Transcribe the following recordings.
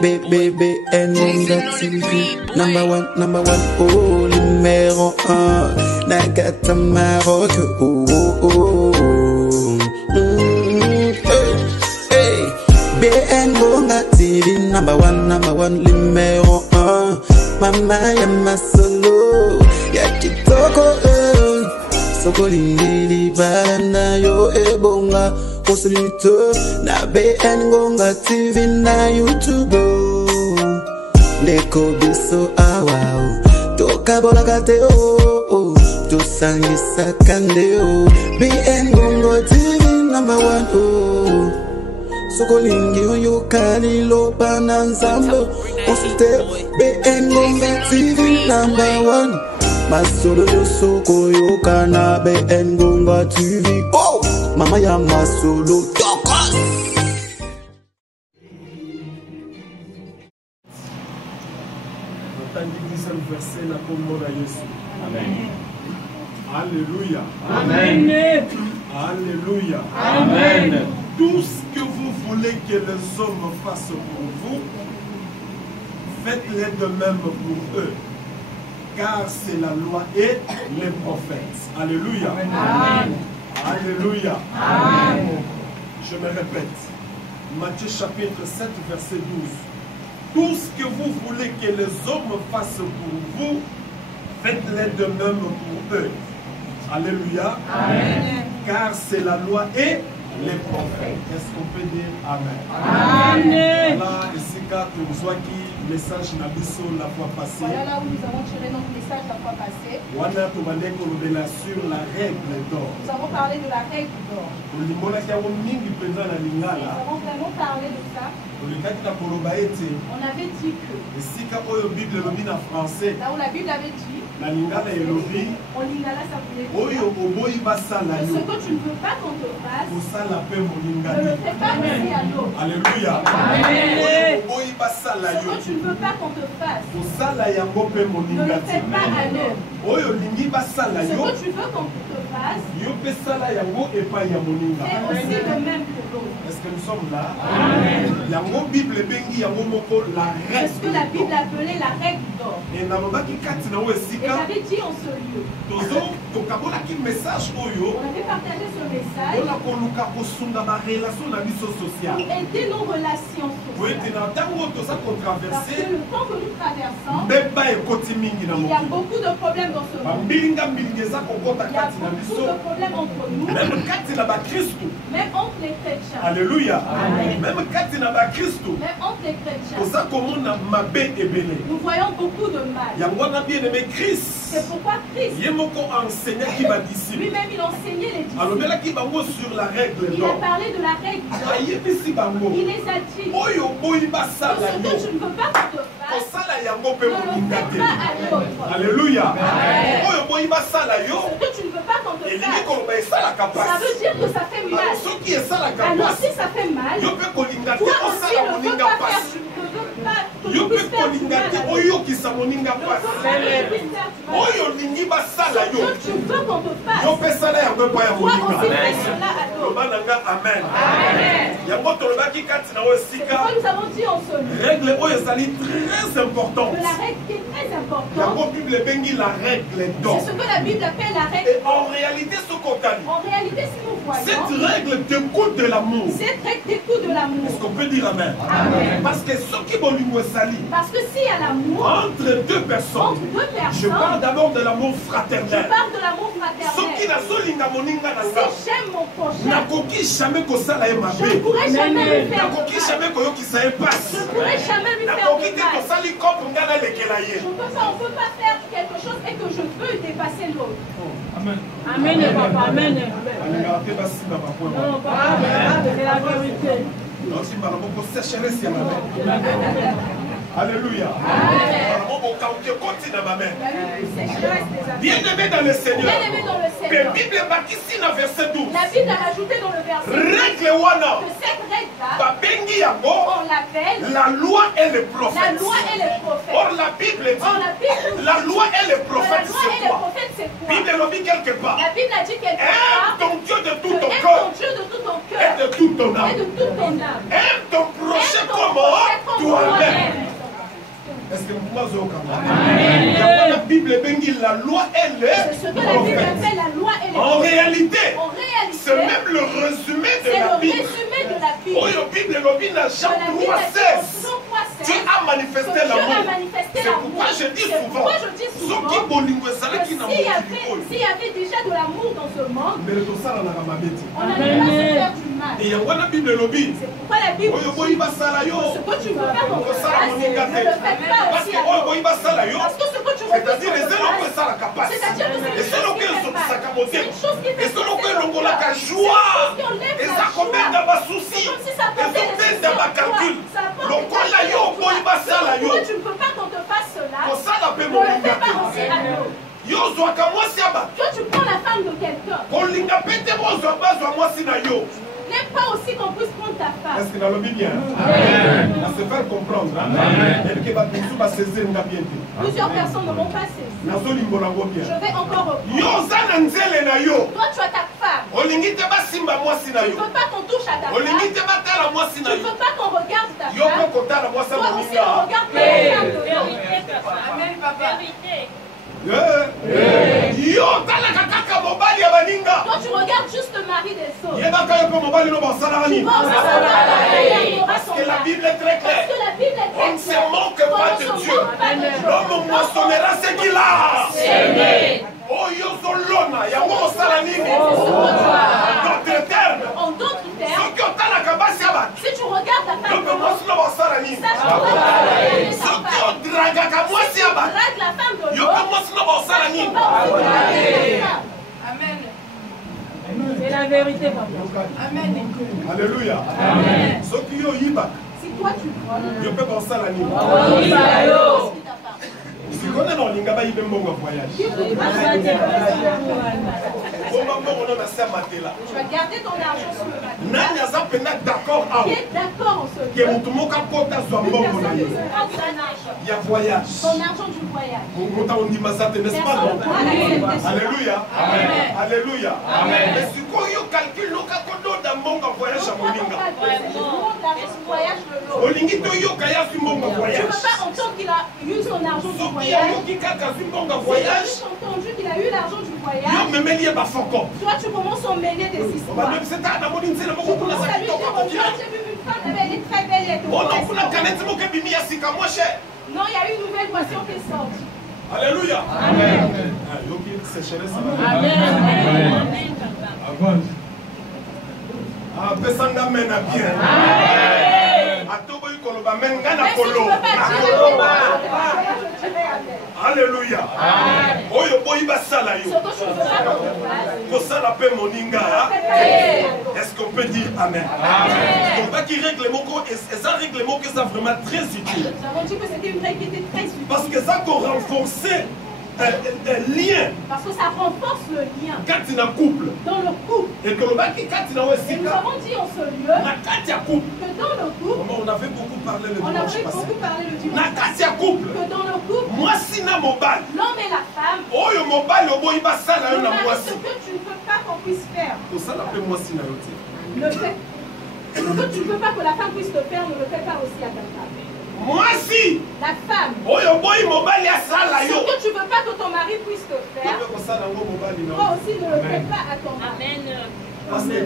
BBN TV. Number one, oh, numéro 1. Nagata Maroc, oh. Hey, BN TV. Number one, numéro 1. Mama ya solo, ya kitoko, soko lindili bana yo ebonga. Consulito na BN Ngonga TV na YouTube. Ndeko biso awao toka bola kate o to sangisa kande o. BN Ngonga TV number 1 o. Soko lingi yo kali lo bananzambo. Consulte BN Ngonga TV number 1. Masolo yo soko yo kana BN Ngonga TV. Oh, mama ya masolo tokos. Verset na kombo na Yesu. Amen. Alléluia. Amen. Alléluia. Amen. Tout ce que vous voulez que les hommes fassent pour vous, faites-les de même pour eux. Car c'est la loi et les prophètes. Alléluia. Amen. Alléluia. Amen. Je me répète. Matthieu chapitre 7, verset 12. Tout ce que vous voulez que les hommes fassent pour vous, faites-les de même pour eux. Alléluia. Amen. Car c'est la loi et les prophètes. Est-ce qu'on peut dire Amen? Amen. Voilà, ici, quand nous voyons le message Nabiso la fois passée. Voilà là où nous avons tiré notre message la fois passée. Sur la règle d'or. Nous avons parlé de la règle d'or. Nous avons vraiment parlé de ça. On avait dit que là où la Bible avait dit, en lingala ça voulait dire ce que tu ne veux pas qu'on te fasse, ne le fais pas aussi à l'autre. Alléluia. Ce que tu ne veux pas qu'on te fasse, ne le fais pas à l'autre. Ce que tu veux qu'on te fasse, fais aussi le même pour l'autre. Est-ce que nous sommes là? Amen. Est-ce que la Bible appelait la règle d'or? Et j'avais dit en ce lieu. On avait partagé ce message pour aider nos relations sociales. Parce que le temps que nous traversons, il y a beaucoup de problèmes dans ce monde. Il y a beaucoup de problèmes entre nous, même entre les chrétiens. Alléluia. Amen. Même entre les chrétiens, nous voyons beaucoup de mal. C'est pourquoi Christ lui-même il enseignait les disciples. Il a parlé de la règle d'or. Il les a dit, ce que tu ne veux pas qu'on te fasse, ne le fais pas à l'autre. Alléluia. Ce que tu ne veux pas qu'on te fasse, ça veut dire que ça fait mal. Alors si ça fait mal, toi aussi ne veux pas faire du mal. Ce que tu veux pas qu'on te fasse, toi aussi fais cela à l'autre. Amen. Pourquoi nous avons dit en ce lieu Règle très importante. que la règle qui est très importante, c'est ce que la Bible appelle la règle. Et en réalité, Si nous voyons, cette règle découle de l'amour. Est-ce qu'on peut dire Amen? Amen. Parce que s'il y a l'amour entre deux personnes, je parle d'abord de l'amour fraternel. Si j'aime mon prochain, je ne pourrai jamais lui faire de mal. Je ne pourrai jamais lui faire de mal. On ne peut pas faire quelque chose et que je veux dépasser l'autre. Amen. Amen, papa. Amen. Non, papa, c'est la vérité. Alléluia. Bien-aimé dans le Seigneur. La Bible a rajouté dans le verset règle que cette règle-là, on l'appelle la loi et les prophètes. Or la Bible dit la loi et les prophètes, c'est quoi? La Bible le dit quelque part. Aime ton Dieu de tout ton cœur et de toute ton âme. Aime ton prochain comme toi-même. Est-ce que vous pouvez entendre? La Bible bengi la loi et les C'est ce que la Bible appelle la loi et les En réalité, c'est c'est même le résumé de le la Bible. résumé de la Bible. Oh, la Bible, l'objet n'a Jean 3,16. Dieu a manifesté l'amour. C'est pourquoi je dis souvent, ceux qui bolingo ça qui n'a s'il y avait déjà de l'amour dans ce monde, mais le ça n'a pas mabeti. on n'allait pas se faire du mal. Et il y a la Bible lobby. C'est pourquoi la Bible Oh, boy basala yo. ce que tu veux faire dans ton Ça face, ne le fais pas parce aussi que à oh, l'autre. boy basala yo. Parce que ce que tu C'est-à-dire les refais élèves ça la capacité. c'est-à-dire que Et c'est c'est le que une sont chose sakamoté. qui fait Et c'est le que l'on a la joie. enlève Et la ça combien joie. d'aba souci. C'est comme si ça Et ça portait combien les d'aba soucis en calcul. toi. Ça porte Donc quand la yo des boy basala yo. Toi, tu ne peux pas qu'on te fasse cela. Pour ça la paix Ne mon le fais pas aussi à l'autre. yo zwaka mwasi aba. Toi, tu prends la femme de quelqu'un. Kolinga pete bozwa bazwa mwasi na yo. N'aime pas aussi qu'on puisse prendre ta femme. Est-ce que dans le bien? À se faire comprendre. Et que Batou va saisir une bien. Plusieurs personnes ne vont pas saisir. Je Je vais encore reprendre. Yo zana nzele na yo. Toi, tu as ta femme. Olingi te basimba mwasi na Tu ne yo. veux pas qu'on touche à ta Olingi femme. te batala mwasi Tu na ne yo. veux pas qu'on regarde ta Yo femme. ko kotala mwasi Toi na aussi, on moninga. regarde ta femme de l'autre. Amen, papa. Vérité. Yo tala kaka mobali ya baninga. Toi, tu regardes juste le mari des autres. Yeba ka yo mobali no basala Tu ni. vas aussi regarder Parce que la Bible est très Parce claire. que la Bible est On ne se moque pas de Dieu. L'homme moissonnera ce qu'il a. Oh, yo zolona, ya mo sala nini. D'autres termes. En d'autres termes, Soki otala kabasi aba. si tu regardes ta Yo femme pe de mwasi l'autre, no basala nini. sache que tu vas regarder ta Soki femme. odragaka mwasi aba. Drague la femme de Yo pe l'autre, mwasi no basala tu nini. vas aussi draguer ta femme. Amen. C'est la vérité, papa. Amen. Alléluia. Soki yo yiba. Si toi tu voles, Yo pe basala nini. aussi ta femme. Sikona na olinga ba yibe mbongo voyage. Bomba mbongo no na sa matela. Tu vas garder ton argent sur le bateau. Nani aza pena d'accord Qui awa. est d'accord en ce Ke lieu. mutu moko akota zwa Une mbongo na personne yo. ne se rend son argent. Ya voyage. Son argent du voyage. Mota ondima za te, n'est-ce pas? Personne ne doit l'accepter cela. Alléluia. Alléluia. Mais sikoyo calcul loka kododa mbongo voyage ya moninga. Olingi toyoka ya zwi mbongo Tu ne voyage. peux pas entendre qu'il a eu son argent du Soki voyage. ayoki kaka zwi mbongo Tu as voyage. juste entendu qu'il a eu l'argent du Yo voyage. memeli ye bafoko. Toi, tu commences à mêler des histoires. Obandebiseta namoni nzela Tu moko kuna commences za à lui dire, kitoko regarde, kokia. j'ai vu une femme, elle est très belle, elle est Ono au kuna restaurant. kaneti moko ebimi ya sika moins cher. Non, il y a une nouvelle voiture qui est sortie. Alléluia. Amen. Yoki sécheresse. Ah, pesanga mena bien. Atobo ikoloba menga na Même si tu kolo. ne peux pas dire je dirais Amen. Alléluia. Oyo boyi basala Ce yo. que je ne veux pas qu'on te fasse, Kosala pe moninga. Est-ce qu'on peut dire amen? Donc pas qui règle moko et ça règle moko ça vraiment très utile. nous avons dit que c'était une règle qui était très utile. Parce que ça qu'on renforcer un lien Parce que ça renforce le lien quand il y a un couple. dans le couple. Et que le mec quand il y a un Et nous sika, avons dit en ce lieu na kati ya couple. que dans le couple, Comment on avait beaucoup parlé le on dimanche avait passé. beaucoup parlé le dimanche Na kati ya couple. que dans le couple, Moi si na mobile. l'homme et la femme, Oyo mobile oboyi basala yo le na mari, mwasi. ce que tu ne peux pas qu'on puisse faire, Kosala pe mwasi na yo te. le fait. Ce que tu ne peux pas que la femme puisse te faire, ne le fais pas aussi à ta femme. Mwasi La femme, oyo boyi mobile asala ce yo. que tu ne veux pas que ton mari puisse te faire, Oyo kosala ngo mobile na toi yo. aussi ne le fais pas à ton mari. Parce que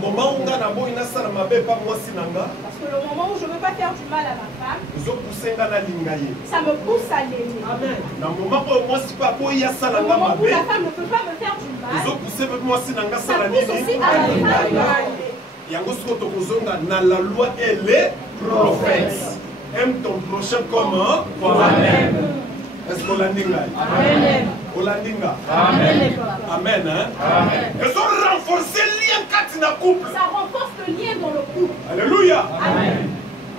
moment où nga na boyi nasala mabe pa mwasi na nga, Parce que le moment où je ne veux pas faire du mal à ma femme, ezopuse nga na linga ye. ça me pousse à l'aimer. Na moment oyo mwasi pa boyi asala Au nga moment où mabe, la femme ne peut pas me faire du mal, ezopuse pe mwasi na nga ça sala pousse aussi nini. à la femme de m'aimer. Yango siko tokozonga na la loi et les prophètes. Aime ton prochain comme toi-même. Est-ce qu'on l'a dit là? On l'a dit là? Amen. Hein? Ils ont renforcé le lien quand il y a couple. Ça renforce le lien dans le couple. Alléluia. Amen.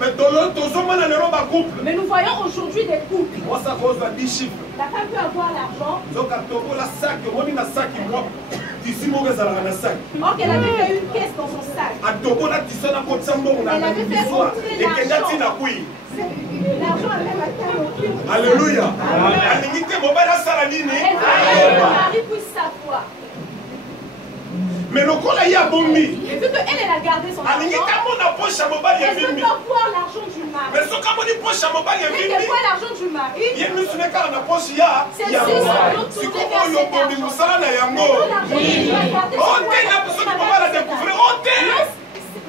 Mais dans l'autre, ils ont mal à couple. Mais nous voyons aujourd'hui des couples. Moi, ça cause 10 chiffres. La femme peut avoir l'argent. Donc, à Togo, la sac, moi, il y a sac, moi, ici, moi, je suis un sac. Or qu'elle avait fait une caisse dans son sac. À Togo, là, tu sais, on a Elle avait fait rentrer et que l'argent. L'argent a même atteint le cul. Alléluia. Alinité, mon bel Elle veut que le mari puisse savoir. Mais le col y a bombi. Et vu qu'elle, elle a gardé son argent, elle ne peut pas voir l'argent du mari. Mais ce qu'on dit poche à mobile, Dès qu'elle voit l'argent du mari, il y a une musique à la poche, il y a. celle-ci se tourne vers cet argent. Et tout l'argent qu'elle doit garder sur elle.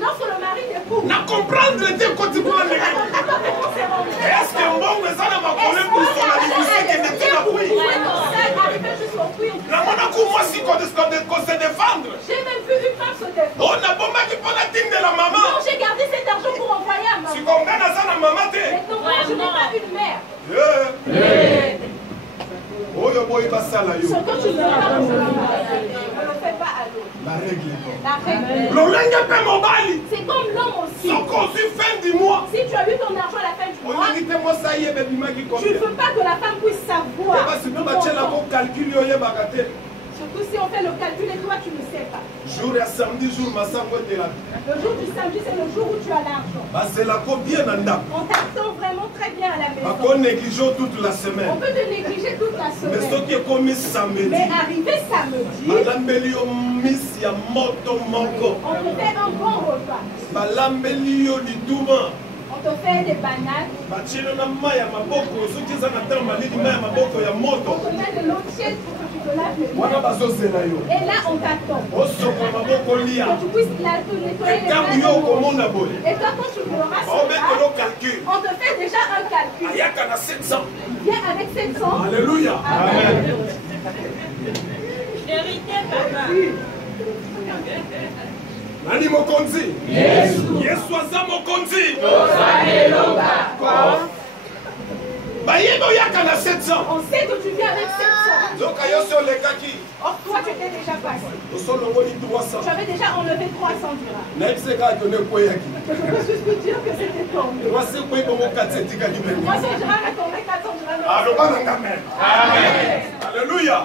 Lorsque le mari découvre, na comprendre les deux côtés pour la négocier. Est-ce que bon que ça n'a pas collé pour son animation qui n'était pas oui? La monnaie moi si qu'on se défendre. J'ai même vu une femme se défendre. On a pas mal qui prend la dîme de la maman. Non, j'ai gardé cet argent pour envoyer à maman. Si on gagne ça la maman t'es. Maintenant moi je n'ai pas une mère. Oh yo boy basa la yo. Ce que tu ne fais pas pour le mari, on ne le fait pas à l'autre. La règle. La règle. L'olenge paie mon bali. C'est comme l'homme aussi. Son conçu fin du mois. Si tu as eu ton argent à la fin du mois, On dit moi ça y est baby magi tu ne veux pas que la femme puisse savoir. Et parce que nous battons la bon calcul yo ye bagate. Surtout si on fait le calcul et toi tu ne sais pas. Jour à samedi jour masango de la. Le jour du samedi c'est le jour où tu as l'argent. Bah c'est la co bien nanda. On t'attend vraiment très bien à la maison. Bah qu'on néglige toute la On semaine. peut te négliger toute la Mais ce semaine. qui est commis samedi. Mais arrivé samedi, Balambeli yo miss ya moto moko. on te fait un bon repas. Balambeli yo dituma. On te fait des bananes. Bachino na maya maboko soki za na tamba lidi maya maboko ya On moto. te met de l'eau tiède pour que tu te laves les Wana mains. bazozela yo. Et là on t'attend. Osoko maboko lia. Que tu puisses nettoyer les Ekambu yo mains. komona boye. Et toi quand tu feras On met cela, le calcul. on te fait déjà un calcul. Ayaka na 700. Viens avec 700. Alléluia. Amen. Vérité, papa. Nani mokonzi? Yesu aza mokonzi. Bayebo yaka na 700. On sait que tu viens avec 700. Zoka yo so lekaki. Or toi tu étais déjà passé. Osolongoli 300. Tu avais déjà enlevé 300 dirhams. Naibiseka donné koyaki. Je peux juste te dire que c'était tombé. Wase koyi bomo 4 tika dimeni. 300 dirhams est tombé, 400 dirhams. Aloba nanga men. Amen. Alléluia.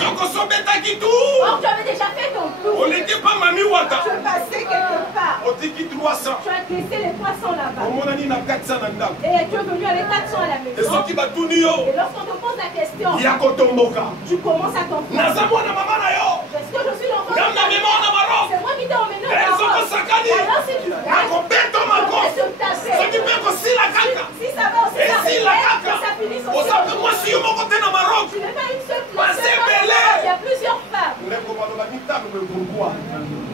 Zoko so betaki tout. Or tu avais déjà fait ton tour. On n'était pas mami wata. Tu es passé quelque part. Otiki 300. Tu as laissé les 300 là-bas. Omonani na 400 na ndako. Et tu es venu avec 400 à la maison. Esoki batuni yo. Et lorsqu'on te pose la question, Ya kotomboka. tu commences à comprendre. Naza mwana mama na yo. Est-ce que je suis l'enfant de Gamna ta mema na maro. C'est moi qui t'ai emmené au Ezoko Maroc. sakani. Alors si tu gagnes, Nakobeto je mako. vais te taper. Soki pe kosila kaka. Si ça va aussi Esila t'arriver, kaka. que ça finisse aussi. Osape mwasi yo moko te na Maroc. Tu n'es pas une seule Bah, seule c'est femme. belé. Il y a plusieurs femmes. Ndeko baloba mitano me pourquoi?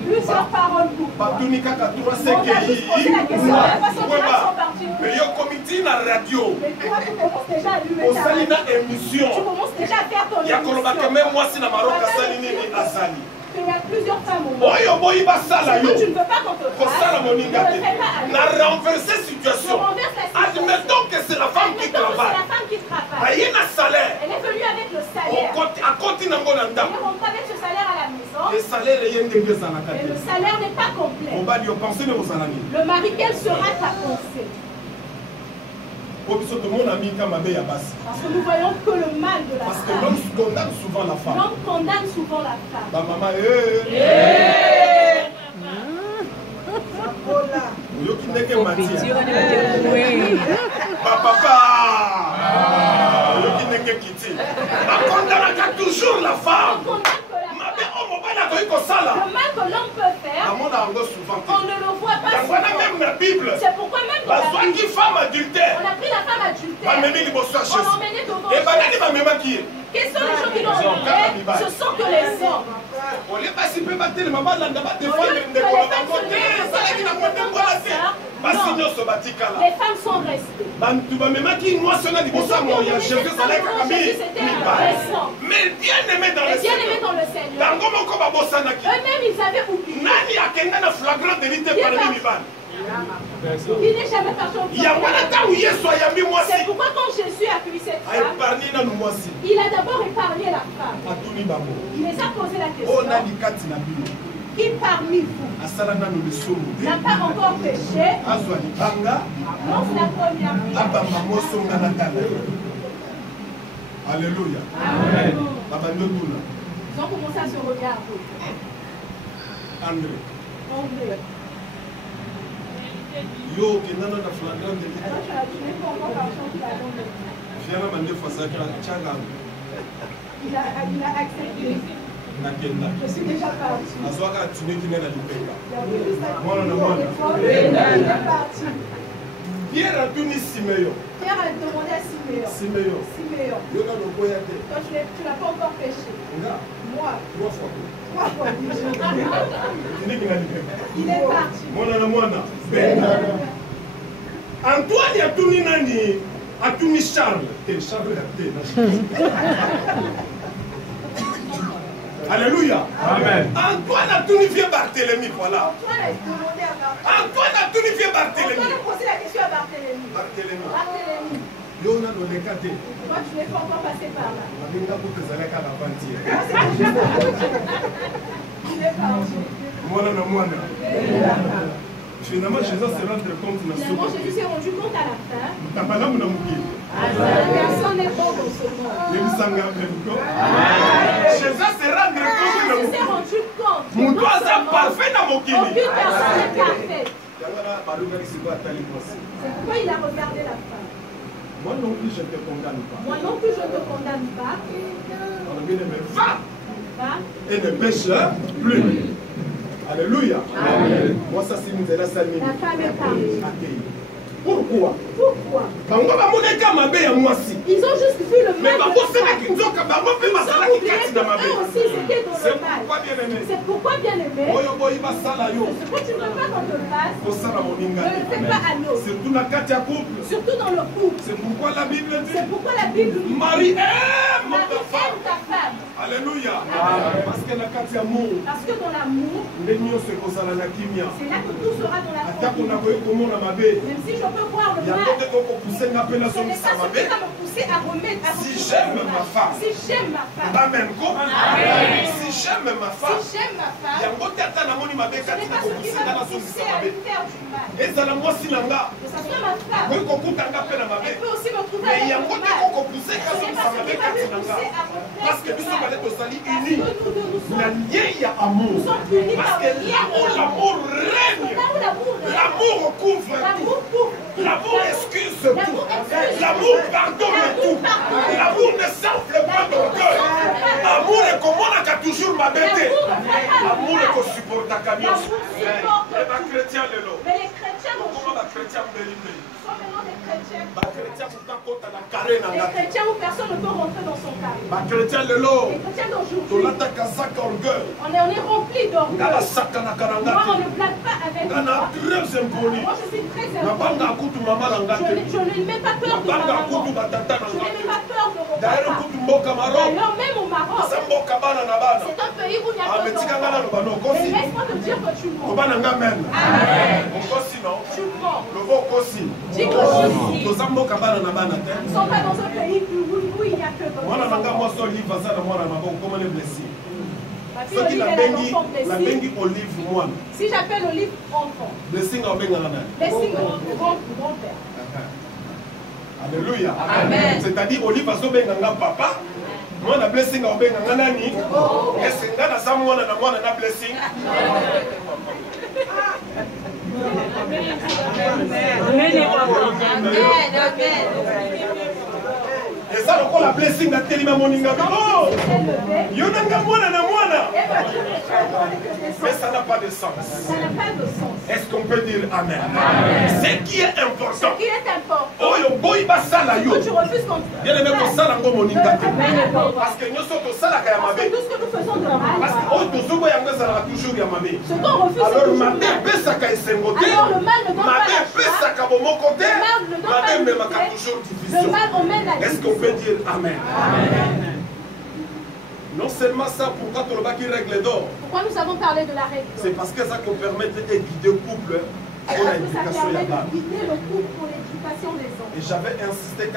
Plusieurs paroles pour toi. Batuni kaka On 3 t'a juste posé la question. De toute façon, tu Weba. sont partis. Mais yo komiti na radio. Mais toi, tu commences déjà à lui Osali na Tu émission. commences déjà à faire ton Ya koloba émission. ke même mwasi na Maroc asali nini asali. Il y a plusieurs femmes au monde. Oyo boyi basala Ce yo. que tu ne veux pas qu'on te fasse, Kosala ne moninga le te. fais pas à Na lui. renverser Tu situation. renverses la situation. Admettons que c'est la femme qui Admettons que c'est travaille. la femme qui travaille. Aye na salaire. Elle est venue avec le salaire. Akoti nango na Elle ndako. est rentrée avec ce salaire à la maison. Le salaire ye ndenge ezalaka Mais le te. salaire n'est pas complet. Mobali yo pensé ne kozala nini? Le mari, quelle sera ta pensée? Po biso tomona minga mabe ya basi. Parce que nous voyons que le mal de la Parce que femme. l'homme condamne souvent la femme. L'homme condamne souvent la femme. Ba mama oyoki ndenge matia. Ba papa oyoki ndenge kiti. Bakondamnaka toujours la On femme. condamne que la Mabe femme. oyo mobali akoki kosala. Le mal que l'homme peut faire, Bamona yango souvent te. on ne le voit pas yango wana souvent. même na bible C'est pourquoi même dans la Bible, bazwaki femme adultère on a pris la femme adultère. bamemi liboso ya On jésus l'a emmenée devant ebanani Jésus. bamemaki ye Quels sont les gens qui l'ont emmené? Ce sont que les hommes. olie basi mpe batelema balanda Au lieu badefendre que ndeko les na bango femmes te se ezalaki na lèvent motembola te basi Non. nyonso batikala Les femmes sont restées. bantu bamemaki mwasi na liboso ya jésus ezalaki kaka mibale mais bien aimé dans Et le bien aimés seigneur dans le Seigneur. bango moko babosanaki Eux-mêmes, ils avaient oublié. nani akenda na flagrant délit te parmi mibale Il n'est jamais parti au yango wana ntango yesu ayambi mwasi C'est pourquoi quand Jésus a pris cette femme, aepargne nanu mwasi il a d'abord épargné la femme. atuni bango Il les a posé la oyo question. nani kati na bino Qui parmi vous asala nanu lisumu te n'a pas encore péché? azwa libanga Lance la première pierre. abamba mosonga na tala ye alleluya babandi otuna Ils ont commencé à se regarder. andre André, yo okendana na flagrant délit toi, tu n'es pas encore l'argent qu'il a donné. fiana mandefu asaki atyanga Il a accepté. Je suis déjà parti. Pierre a demandé à Siméon. Toi, tu n'as pas encore péché. Moi. 3 fois. 3 fois. Il est parti. Antoine a tout nani, a tout Charles. Charles Alléluia. Amen. Antoine a tout nié Barthélemy, voilà. Antoine a tout nié Barthélemy. Antoine a posé la question à Barthélemy. Barthélemy. Toi, tu n'es pas encore passé par là. Il est parti. Finalement, Jésus s'est rendu compte. Finalement, Jésus s'est rendu compte à la fin. Personne n'est bon dans ce monde. Jésus s'est rendu compte. Jésus s'est rendu compte. Mon doigt est parfait dans mon kili. Aucune personne n'est parfaite. C'est pourquoi il a regardé la femme. Moi non plus, je ne te condamne pas. Moi non plus, je ne te condamne pas. Va et ne pêche plus. Alléluia. Amen. Moi, ça, c'est une de la famille. La femme est partie. Pourquoi? Pourquoi? Ils ont juste vu le mal. C'est pourquoi, bien aimé, ce que tu ne veux pas qu'on te fasse, ne le fais pas à nous. Surtout dans le couple. C'est pourquoi la Bible dit Marie aime ta femme. Alléluia. Parce que dans l'amour, c'est là que tout sera dans la famille. Même si je peux voir le mal, ce n'est pas ce qui va me pousser à remettre. Si j'aime ma femme. Amen. Si j'aime ma femme. Ce n'est pas ce qui va me pousser à lui faire du mal. Que ce soit ma femme. Elle peut aussi me trouver avec le mal. Ce n'est pas ce qui va me pousser à remettre. Parce que nous sommes allés au salut unis. Nous sommes unis parce que là où l'amour règne, l'amour couvre tout. L'amour excuse tout. L'amour pardonne tout. L'amour ne s'enfle pas dans le cœur. L'amour est comme on a toujours ma bête. L'amour est qu'on supporte ta camion. Et ma chrétien le lot. Mais les chrétiens comment ma chrétien me libère? Les chrétiens où personne ne peut rentrer dans son carré. Les chrétiens d'aujourd'hui, on est rempli d'orgueil. Moi, on ne blague pas avec moi. Moi, je suis très impoli. Je n'ai même pas peur de ma maman. Je n'ai même pas peur de mon papa. D'ailleurs, même au Maroc, c'est un pays où il n'y a pas d'enfants. Mais laisse-moi te dire que tu mens. Amen. Tu mens. Dis que je nous ne sommes pas dans un pays où il n'y a que d'enfants. Ma fille Olive, elle a un enfant blessé. Si j'appelle Olive enfant, blessing grand-père. Alléluia. Amen. C'est-à-dire Olive a sauvé un papa. Moi, la blessing a bien un nani. Et c'est dans la samoua na blessing. Et ça, on la blessing de Telima Moninga. Oh! Yonanga Mwana na Mwana. Mais ça n'a pas de sens. Ça n'a pas de sens. Est-ce qu'on peut dire Amen? Ce qui est important. Ce qui est important. Oh, yo boy basala yo. Tu refuses qu'on bien aimé ko sala ngo Moninga. Parce que nous sommes au sala ya mabe. tout ce que nous faisons de mal. Parce que oh, to zobo ya ngeza toujours ya mabe. Ce qu'on refuse. Alors mabe pesaka esengote. Alors le mal ne donne pas la mabe pesaka bomo côté. Mabe me maka toujours division. Le mal emmène la division. Est-ce qu'on peut dire Amen? Amen. Non seulement ça, pourquoi tu le qui règle d'or? Pourquoi nous avons parlé de la règle? C'est parce que ça qu'on permet de guider le couple pour l'éducation. Ça permet de guider le couple pour l'éducation des enfants. Et j'avais insisté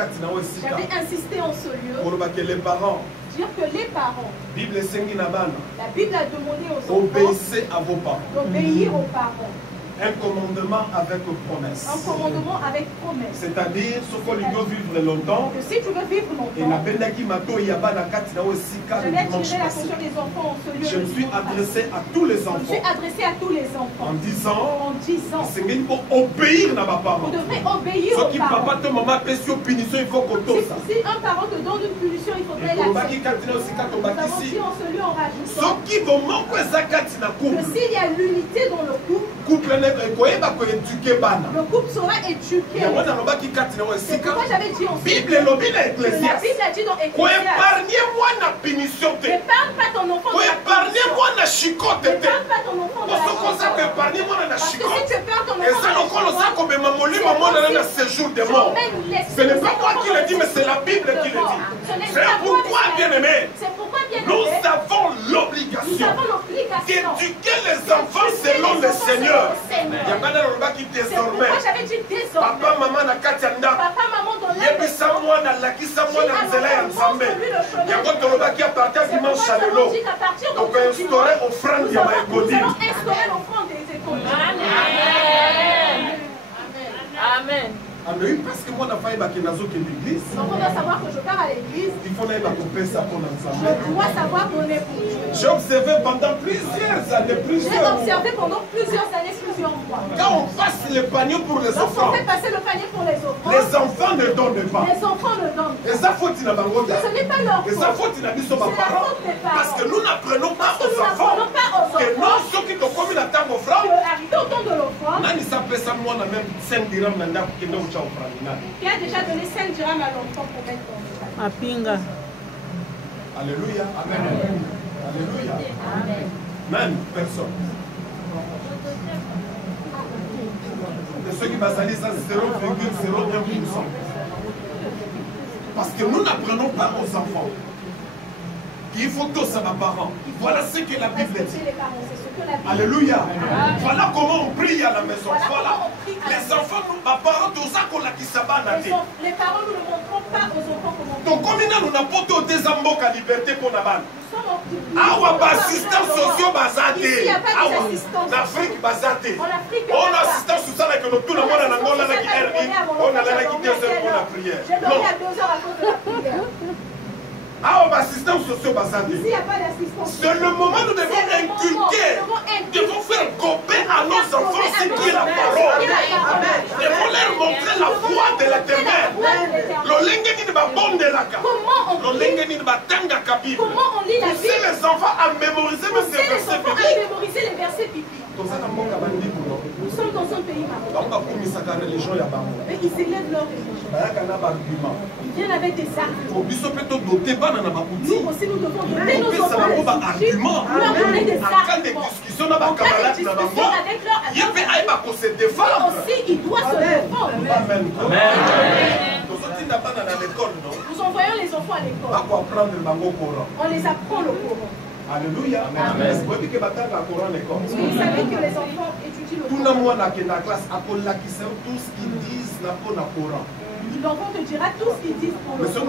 J'avais insisté en ce lieu pour que les parents dire que les parents, Bible la Bible a demandé aux enfants obéissez à vos parents. d'obéir aux parents. Un commandement avec promesse. Un commandement avec promesse. C'est-à-dire, ce qu'on doit vivre longtemps. Que si tu veux vivre longtemps. Et la bendaki mato yaba na kati na aussi je vais attirer l'attention des enfants en ce lieu. Je me suis adressé à tous les enfants. Je me suis adressé à tous les enfants. En disant. C'est pour obéir na ba parents. Vous devrez obéir aux parents. Papa te maman pèse punition il faut qu'on tosse. Si un parent te donne une punition, il faudrait l'accepter. Nous avons dit en ce lieu en rajoutant. Que s'il y a l'unité dans le couple. Le couple sera éduqué. C'est pourquoi j'avais dit en Bible. La Bible a dit dans Ecclésiaste. N'épargne pas ton enfant. N'épargne pas ton enfant. Parce que si tu épargnes ton enfant, ce n'est pas moi qui le dis, mais c'est la Bible qui le dit. C'est pourquoi, bien aimé, nous avons l'obligation d'éduquer les enfants selon le Seigneur. Désormais, papa, maman, na katianda, yebisa mwana, lakisa mwana, nzela ya nzambe. Yango tolobaki à partir du dimanche à l'élo. Donc, instaurer offrande ya maekodi. Amen. Amen. Parce que moi, je suis l'église. Donc on doit savoir que je pars à l'église. Il faut que je dois savoir donner pour Dieu. J'ai observé pendant plusieurs années, plusieurs mois. Quand on passe le panier pour les enfants, on fait passer le panier pour les enfants. Les enfants ne donnent pas. Les enfants ne donnent pas. Et ça faut il ce n'est pas leur faute. Et ça faut il a mis sur ma parole. Parce que nous n'apprenons pas aux enfants. Que non, ceux qui t'ont commis la table offrande. Arrivé au temps de l'offrande. Nani s'appelle ça moi na même 5 dirhams na ndako qui n'ont qui a déjà donné 5 dirhams à l'enfant pour mettre dans le Apinga. Alléluia. Amen. Alléluia. Amen. Même personne. De ceux qui basalisent ça 0,01%. Parce que nous n'apprenons pas aux enfants. Il faut tous à mes parents. Voilà ce que la Bible dit. Alléluia. Voilà comment on prie à la maison. Voilà. Les enfants, nos parents, tous ça qu'on a qui s'abattent. Les parents, nous ne montrons pas aux enfants comment. Donc, comme nous n'avons pas des ambos à liberté pour la balle. Awa assistants sociaux basés. En Afrique basée. On a assistance sous ça que tout le monde en Angola on a la quitté pour la prière. J'ai dormi à 2 heures à cause de la prière. Ah, assistance sociaux basée. C'est le moment où nous devons inculquer, nous devons faire gober à nos enfants ce qui est la parole. Nous devons leur montrer la voie de l'éternel. Comment on lit la Bible? Pousser les enfants à mémoriser les versets bibliques. Nous sommes dans un pays marocain. Et ils élèvent leur religion. Ils viennent avec des arguments. Nous aussi, nous devons donner nos enfants leur donner des arguments. En cas de discussion avec leur argument. Et aussi, il doit se défendre. Nous envoyons les enfants à l'école. On les apprend le Coran. Alléluia. Amen. Vous savez que les enfants étudient le Coran. Tout ce qu'ils disent là pour le Coran. L'enfant te dira tout ce qu'ils disent pour le Coran.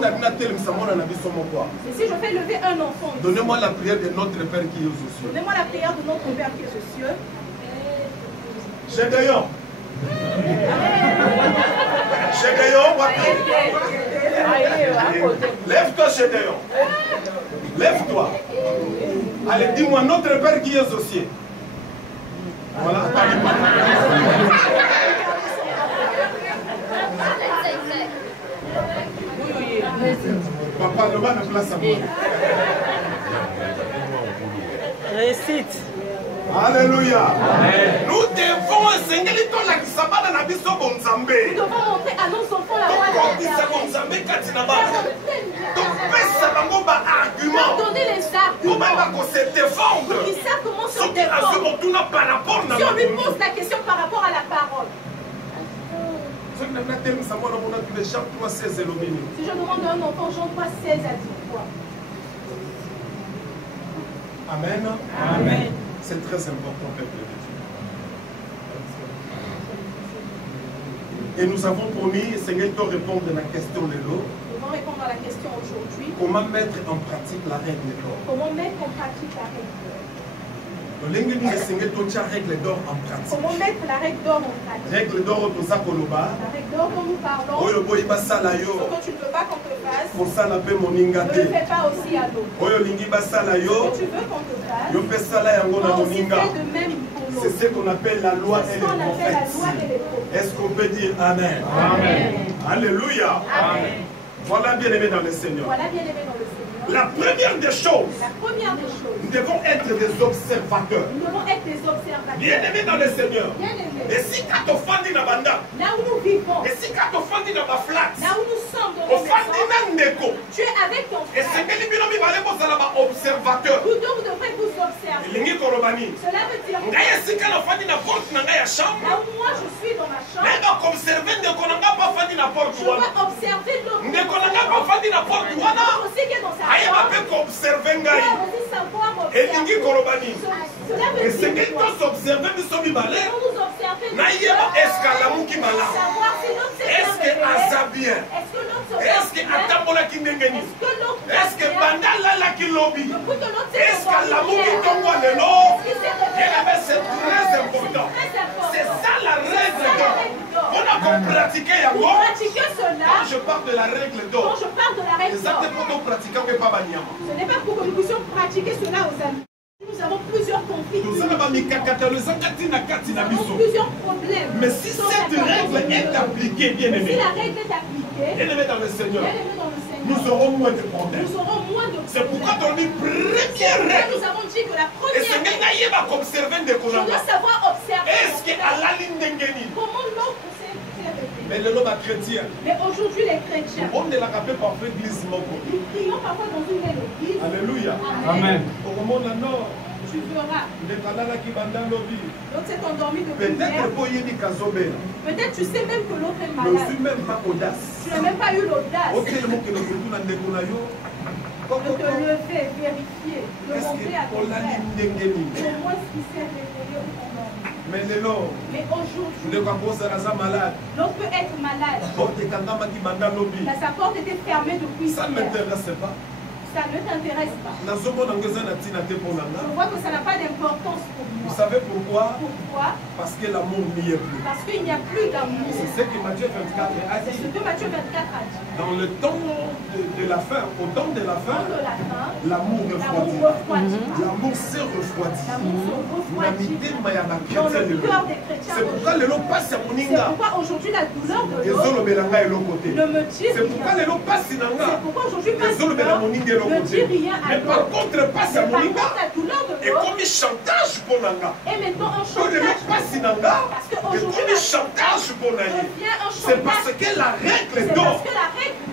Et si je fais lever un enfant, donnez-moi la prière de notre Père qui est aux cieux. Donnez-moi la prière de notre Père qui est aux cieux. Gédéon. Gédéon, lève-toi, Gédéon. Lève-toi. Allez, dis-moi, notre Père qui est aux cieux. Voilà, attendez pas. Papa, le mal de place à moi. Récite. Alléluia. Amen. Nous devons enseigner les gens qui savent dans la vie de Bonzambe. Nous devons montrer à nos enfants la voie de argument. Donner les arguments. Pour se défendre. Ils savent comment se défendre. Si on lui pose la question par rapport à la parole. Si je demande à un enfant, Jean 3, 16 à 10 fois. Amen. Amen. C'est très important, peuple de Dieu. Et nous avons promis, Seigneur, de répondre à la question de l'eau. Nous allons répondre à la question aujourd'hui. Comment mettre en pratique la règle de l'eau? Comment mettre en pratique la règle? règle d'or en pratique. Comment mettre la règle d'or en pratique? Règle d'or au Zakoloba. La règle d'or dont nous parlons. Ce que tu ne veux pas qu'on te fasse, ne le fais pas aussi à l'autre. Ce que tu veux qu'on te fasse, aussi fais de même pour l'autre. c'est ce qu'on appelle la loi et les prophètes. Est-ce qu'on peut dire Amen? Amen. Alléluia. Amen. Voilà bien aimé dans le Seigneur. Voilà bien aimé dans le Seigneur. La première des choses, nous devons être des observateurs. Nous devons être des observateurs. Bien aimés dans le Seigneur. Bien aimés. Et si quand on fait dans banda, là où nous vivons, et si quand on fait dans ma flat, là où nous sommes dans on fait dans l'écho. Tu es avec ton Et frère. c'est que les binomi balé pour ça là observateur. Vous donc devrez vous observer. Lingi korobani. Cela veut dire Ngaya si quand on fait dans porte dans la chambre. là où moi je suis dans ma chambre. Mais donc observer de qu'on n'a pas fait dans porte. Je dois observer l'autre. De qu'on n'a pas fait dans porte. Aussi qui est dans sa chambre. Observer ngai elingi kolobani et c'est que tous observer biso mibale nayeba eske alamuki malamu eske aza bien eske atambolaki ndenge nini eske banda alalaki lobi eske alamuki ntongo lelo yelebe c'est très important, c'est ça la règle d'or. On a qu'on pratique yango. Quand je parle de la règle d'or, ce n'est pas pour que nous puissions pratiquer cela aux amis. Nous avons plusieurs conflits. Nous avons plusieurs problèmes. Mais si cette règle est appliquée, bien aimé, si la règle est appliquée, bien aimé dans le Seigneur, nous aurons moins de problèmes. Nous aurons moins de problèmes. C'est pourquoi on dit première règle. Nous avons dit que la première règle, je dois savoir observer. Est-ce que Allah l'indengeni? Comment l'autre s'est révélé? Mais le homme chrétien. Mais aujourd'hui les chrétiens. On ne l'a rappelé parfois l'église moko. Nous prions parfois dans une même église. Alléluia. Amen. Au moment là non. Tu verras. L'autre s'est endormi de prière. Peut-être tu sais même que l'autre est malade. Je ne suis même pas audace. Tu n'as même pas eu l'audace. De te lever, vérifier, demander à ton frère comment est-ce qu'il s'est réveillé ou endormi. Mais aujourd'hui, l'autre peut être malade. Sa porte était fermée depuis. Ça ne m'intéresse pas. Ça ne t'intéresse pas. Je vois que ça n'a pas d'importance pour moi. Vous savez pourquoi? Pourquoi? Parce que l'amour n'y est plus. Parce qu'il n'y a plus d'amour. C'est ce que Matthieu 24 a dit. C'est ce que Matthieu 24 a dit. Dans le temps de la fin, au temps de la fin, l'amour refroidit. L'amour s'est refroidi. Dans le cœur des chrétiens. C'est pourquoi le lot passe à Moninga. C'est pourquoi aujourd'hui la douleur de l'autre ne me dit rien. C'est pourquoi le lot passe à Nanga. C'est pourquoi aujourd'hui ma douleur ne dit rien à mais par contre, passe à Moninga. Et comme chantage pour Nanga. Et maintenant on chantage. Parce qu'aujourd'hui chantage pour Nanga. C'est parce que la règle d'or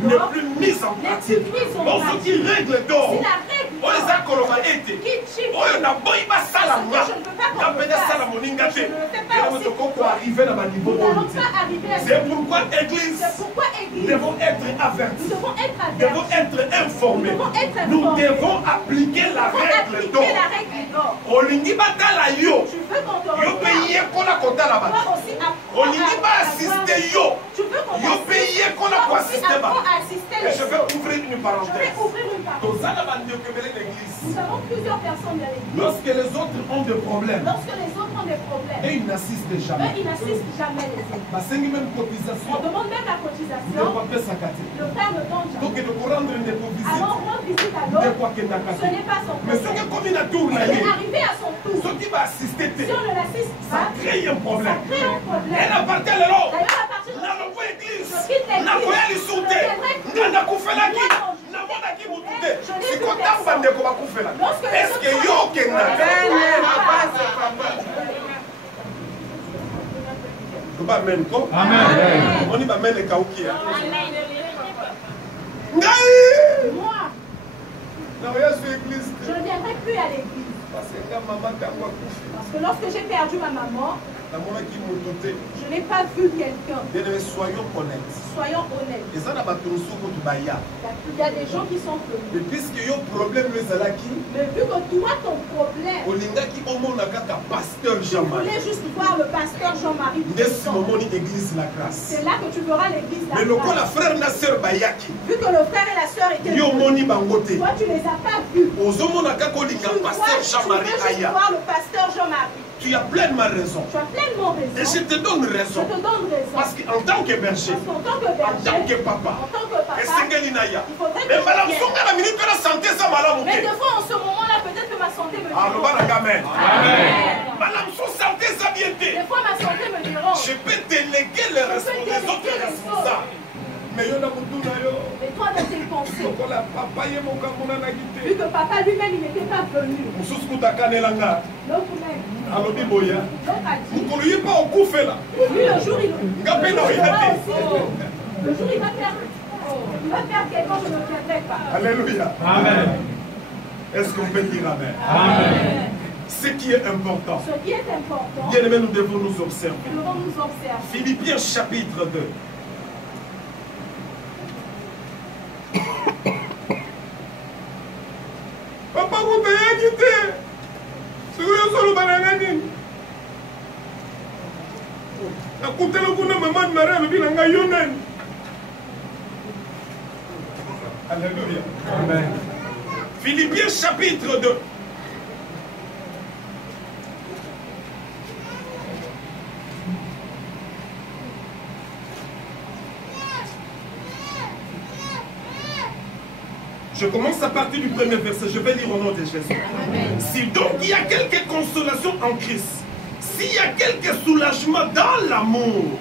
n'est plus mise en pratique. On se dit règle d'or. On les a colombés. On a boy salama. On a salama Moninga. C'est pourquoi église. Nous devons être avertis. Nous devons être informés. Nous devons appliquer la règle d'or. Olingi batala yo. Yo paye kola kota la bas. Olingi ba assister yo. Yo paye kola ko assister ba. Et je vais ouvrir une parenthèse. Nous avons plusieurs personnes dans l'église. Lorsque les autres ont des problèmes. Et ils n'assistent jamais. Ils n'assistent jamais les autres. On demande même la cotisation. Le frère ne donne jamais. Alors rendre visite à l'autre. Ce n'est pas son problème. Il est arrivé à son tour. Si on ne l'assiste pas, ça crée un problème. Elle appartient à l'autre. Est-ce que yo Amen. On y va mettre les kaukia. Moi, je ne viendrai plus à l'église. Parce que lorsque j'ai perdu ma maman, Je n'ai pas vu quelqu'un. Soyons honnêtes. Soyons honnêtes. Il y a des gens qui sont venus. Mais puisque il y a un problème, mais vu que toi, ton problème, il voulais juste voir le pasteur Jean-Marie. C'est là que tu verras l'église la mais le frère la sœur Bayaki. Vu que le frère et la sœur étaient venus, toi tu les as pas vus. Tu veux voir le pasteur Jean-Marie. Tu as pleinement raison. Tu as pleinement raison. Et je te donne raison. Je te donne raison. Parce qu'en tant que berger, en tant que papa, mais des fois en ce moment-là, peut-être que ma santé me dérange. Des fois ma santé me dérange. Je peux déléguer les autres responsables. Mais toi dans tes pensées, vu que papa lui-même il n'était pas venu, l'autre même, l'autre a dit, lui le jour il va faire quelque chose, je ne viendrai pas. Alléluia. Amen. Est-ce qu'on peut dire amen? Amen. Ce qui est important, bien aimé, nous devons nous observer. Philippiens chapitre 2. Papa, vous avez quitté. Si vous êtes solo, vous avez gagné. Écoutez le coup de maman de Marie, le bilan gagnant. Alléluia. Amen. Philippiens chapitre 2. Je commence à partir du premier verset, je vais lire au nom de Jésus. Amen. Si donc il y a quelque consolation en Christ, s'il y a quelque soulagement dans l'amour,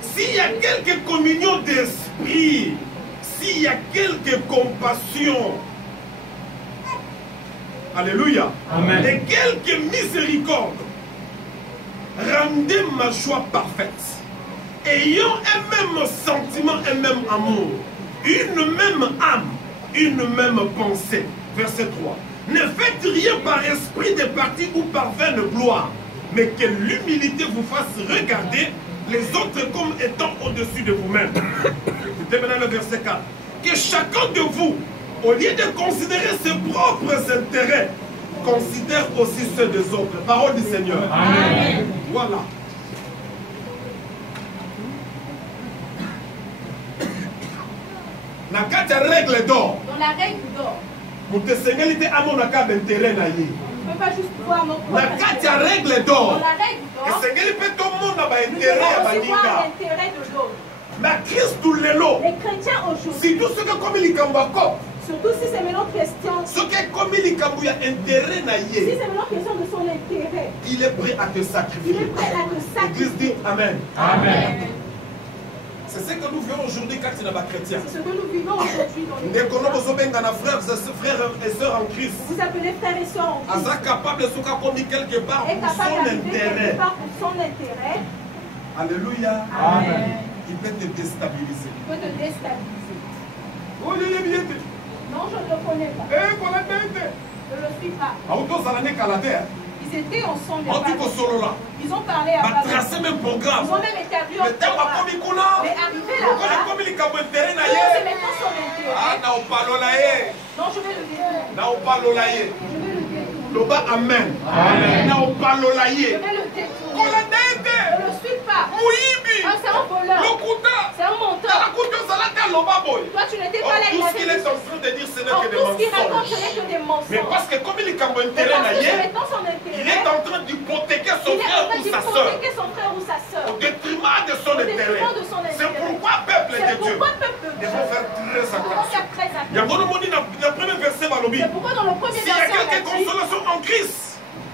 s'il y a quelque communion d'esprit, s'il y a quelque compassion, alléluia, amen, et quelque miséricorde, rendez ma joie parfaite, ayant un même sentiment, un même amour, une même âme, une même pensée. Verset 3. Ne faites rien par esprit de parti ou par vaine gloire, mais que l'humilité vous fasse regarder les autres comme étant au-dessus de vous-même. Écoutez maintenant le verset 4. Que chacun de vous, au lieu de considérer ses propres intérêts, considère aussi ceux des autres. Parole du Seigneur. Amen. Voilà. Dans la règle d'or, vous te seignalité à mon accord d'intérêt. On ne peut pas juste voir notre la règle d'or, et c'est peut tout le monde a intérêt à l'intérêt de l'autre. Mais Christ tout le lot. Les chrétiens aujourd'hui, si tout ce que comme il surtout si c'est maintenant question, ce que comme il intérêt si c'est maintenant question de son intérêt, il est prêt à te sacrifier. Il est prêt à te sacrifier. L'église dit Amen. Amen. C'est ce que nous vivons aujourd'hui quand il n'est pas chrétien. C'est ce que nous vivons aujourd'hui dans les frères et sœurs en Christ. Vous appelez frères et sœurs en Christ. Est capable de se commis quelque part pour son intérêt. Alléluia. Amen. Il peut te déstabiliser. Il peut te déstabiliser. Oh, il est bien. Non, je ne le connais pas. Je ne le suis pas. Ils étaient ensemble. Ils ont parlé à Papa. Ils ont même établi un programme. Mais arrivé là-bas, c'est maintenant son intérêt. Non, je vais le dire. Je vais le dire. Amen. Amen. Je vais le détourner. Je ne le suis pas. C'est un voleur. C'est un menteur. Toi, tu n'étais pas là. Tout ce qu'il est en train de dire, ce n'est que des mensonges. Tout ce qu'il raconte, ce n'est que des mensonges. Mais parce que comme il est comme intérêt, il est en train d'hypothéquer son frère ou sa soeur. Au détriment de son intérêt. C'est pourquoi peuple de Dieu, il faut faire très attention. Il y a le premier verset, s'il y a quelque consolation en Christ,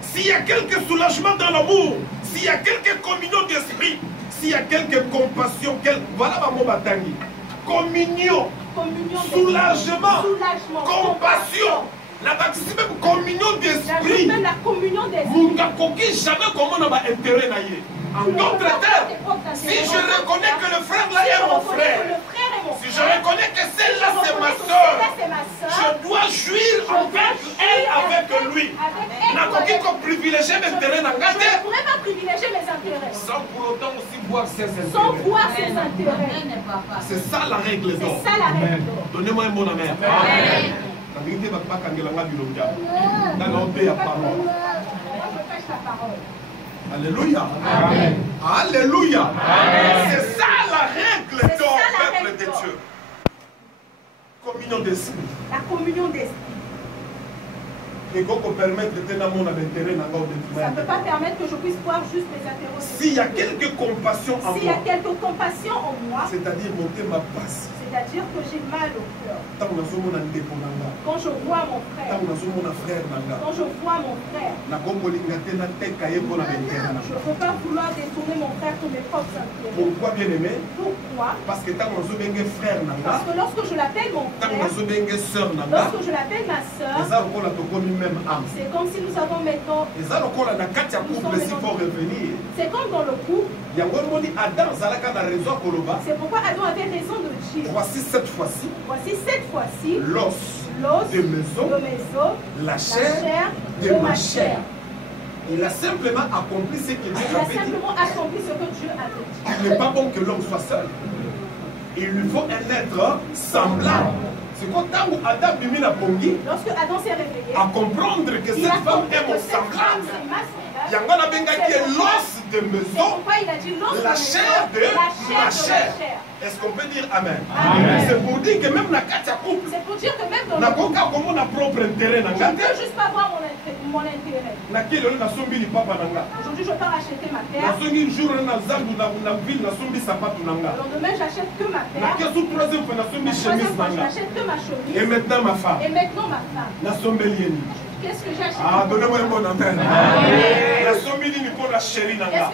s'il y a quelque soulagement dans l'amour, s'il y a quelque communion d'esprit, s'il y a quelque compassion, voilà ma mot batangi. Communion, soulagement, compassion, la maximum communion d'esprit. La communion d'esprit. Jamais comment on va intérêt. En d'autres termes, si je reconnais que le frère là est mon frère, si je reconnais que celle-là c'est ma soeur, je dois jouir avec elle, avec lui. Je ne pourrais pas privilégier mes intérêts. Ça Sans pour autant aussi voir ses intérêts. Sans voir ses intérêts. C'est ça la règle d'or. C'est ça la règle d'or. Donnez-moi un bon amen. Amen. La vérité va pas quand la dans l'ordre à parole. Moi, je prêche la parole. Alléluia. Amen. Alléluia. C'est ça la règle d'or, peuple de Dieu. Communion d'esprit. La communion d'esprit. Ça ne peut pas permettre que je puisse voir juste mes intérêts. S'il y a quelque compassion en moi, s'il y a quelque compassion en moi, c'est-à-dire monter ma passe. C'est-à-dire que j'ai mal au cœur. Quand je vois mon frère, quand je vois mon frère, je ne peux pas vouloir détourner mon frère pour mes propres intérêts. Pourquoi, bien aimé? Pourquoi? Parce que lorsque je l'appelle mon frère, lorsque je l'appelle ma soeur, c'est comme si nous avons maintenant. C'est comme dans le couple. C'est pourquoi Adam avait raison de dire. Voici cette fois-ci l'os de mes os, la chair de ma chair. Il a simplement accompli ce que Dieu avait dit. Il n'est pas bon que l'homme soit seul. Il lui faut un être semblable. C'est quand Adam Bimina Pongi, lorsque Adam s'est réveillé, à comprendre que cette femme est mon semblable. Yangana Benga qui est l'os de mes os, la chair de ma chair. Est-ce qu'on peut dire Amen? C'est pour dire que même la Katia couple, c'est pour dire que même dans le couple, je ne peux juste pas voir mon intérêt. Aujourd'hui, je pars acheter ma terre. Le lendemain, j'achète que ma terre. J'achète que ma chemise. Et maintenant ma femme. Qu'est-ce que j'ai acheté? Ah, donnez-moi un bon amen. La somini ni pour la chérie nanga.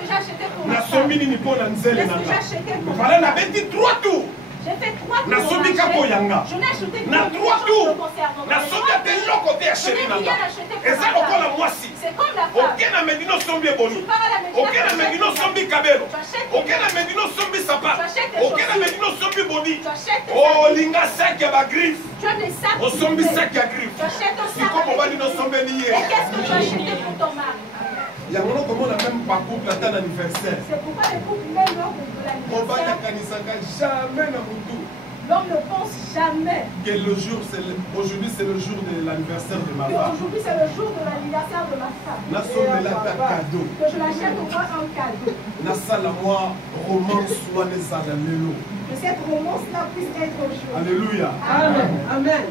La somini ni pour la nzele nanga. Voilà, on avait dit 3 tours. J'ai fait 3 tours. Na somi kapo yanga. Je n'ai acheté que 3 tours. Na somi a de l'autre côté à chérie nanga. Et ça, on la moisi. C'est comme la femme. Aucun n'a médino sombi boni. Aucun n'a médino sombi kabelo. Aucun n'a médino sombi sapa. Aucun n'a médino sombi boni. Oh, linga sac ya ba griffe. Tu as des sacs. Oh, sombi sac ya griffe. Tu achètes un sac. C'est comme on va dire sombi nié. Et qu'est-ce que tu as acheté pour ton mari? Il y a un moment comme on a même pas couple à ton anniversaire. C'est pourquoi les couples même lors de on va l'anniversaire. Jamais dans mon tour. L'homme ne pense jamais que le jour, aujourd'hui c'est le jour de l'anniversaire de ma femme. Aujourd'hui c'est le jour de l'anniversaire de ma femme. Que je l'achète au moins un cadeau. Que cette romance-là puisse être au jour. Alléluia. Amen. Amen.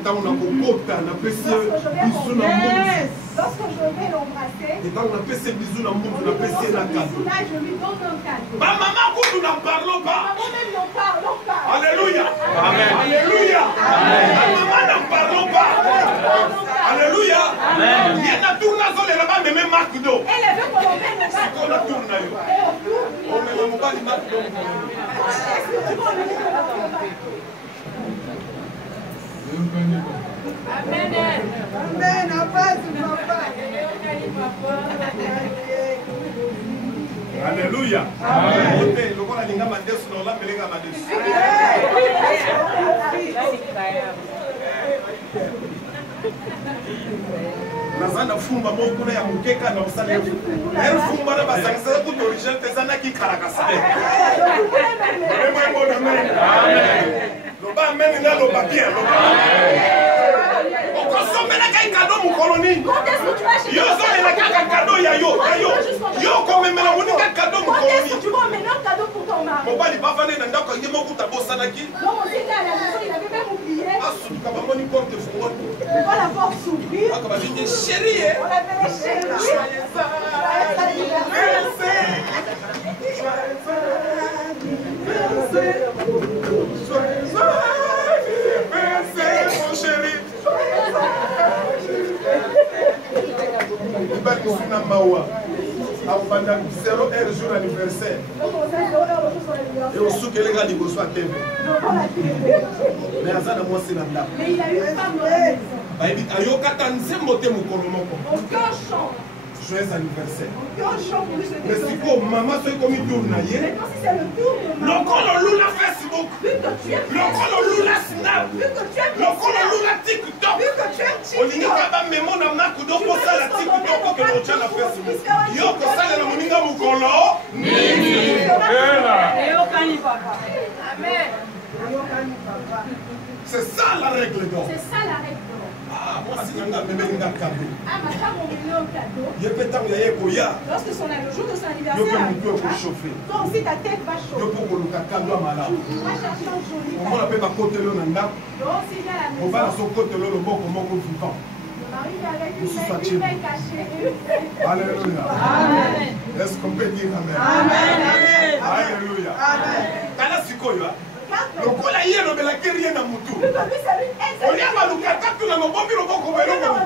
Lorsque je vais l'embrasser, et quand on a fait ces bisous dans le monde, on a fait ces cadeaux. Là, je lui donne un cadeau. Ma maman, nous n'en parlons pas. Maman même n'en parlons pas. Alléluia. Amen. Alléluia. Amen. Maman n'en parlons pas. Alléluia. Amen. Il y en a tout là, là-bas, mais même Marc d'eau. Elle veut qu'on emmène le bac. On a tourné là. On met le mobile Marc d'eau. Amen. Amen. Alléluia. Amen. nazana fumba moko ya mukeka na usale er fumba na basangisa ku d'origine tezana ki karakasa amen lo ba men na lo ba bien lo on consomme la kai cadeau mu koloni yo zo la kai cadeau ya yo yo comme me la monika cadeau mu koloni tu vas emmener un cadeau pour ton mari mo ba li ba fane na ndako yemo ku tabosana ki non on dit à la maison il avait même oublié asuka ba moni porte fungwa on la porte s'ouvrir aka ba dit chérie on avait chérie mon chéri ibaki suna mawa pendant 0 heure jour anniversaire et au soukelega liboso à TV mais azana mwasi na ndako mais il a eu une femme dans la maison bayebi ayokata nzembo te mokolo moko aucun chant. Joyeux anniversaire. Mais si quoi, maman, c'est comme il tourne. Mais quand c'est le tour de maman. Le colo lula Facebook. Le colo lula Snap. Le colo lula TikTok. Olinga kaba memo na makudo pour ça la TikTok que l'on tient la Facebook. Yo ko sala na moninga mukolo. Nini. Amen. C'est ça la règle d'or. C'est ça la règle d'or. Ah, moi, si on a même un cadeau. Ah, ma femme m'a donné un cadeau. Lorsque le jour de son anniversaire, toi aussi ta tête va chauffer. Tu vas chercher un joli cadeau. Donc, s'il vient à la maison, le mari vient avec une main cachée. Alléluia. Amen. Est-ce qu'on peut dire Amen? Amen. Alléluia. Amen. lokola ye elobelaki rien na mutu olia balukaka tuna mobombi loboko beloko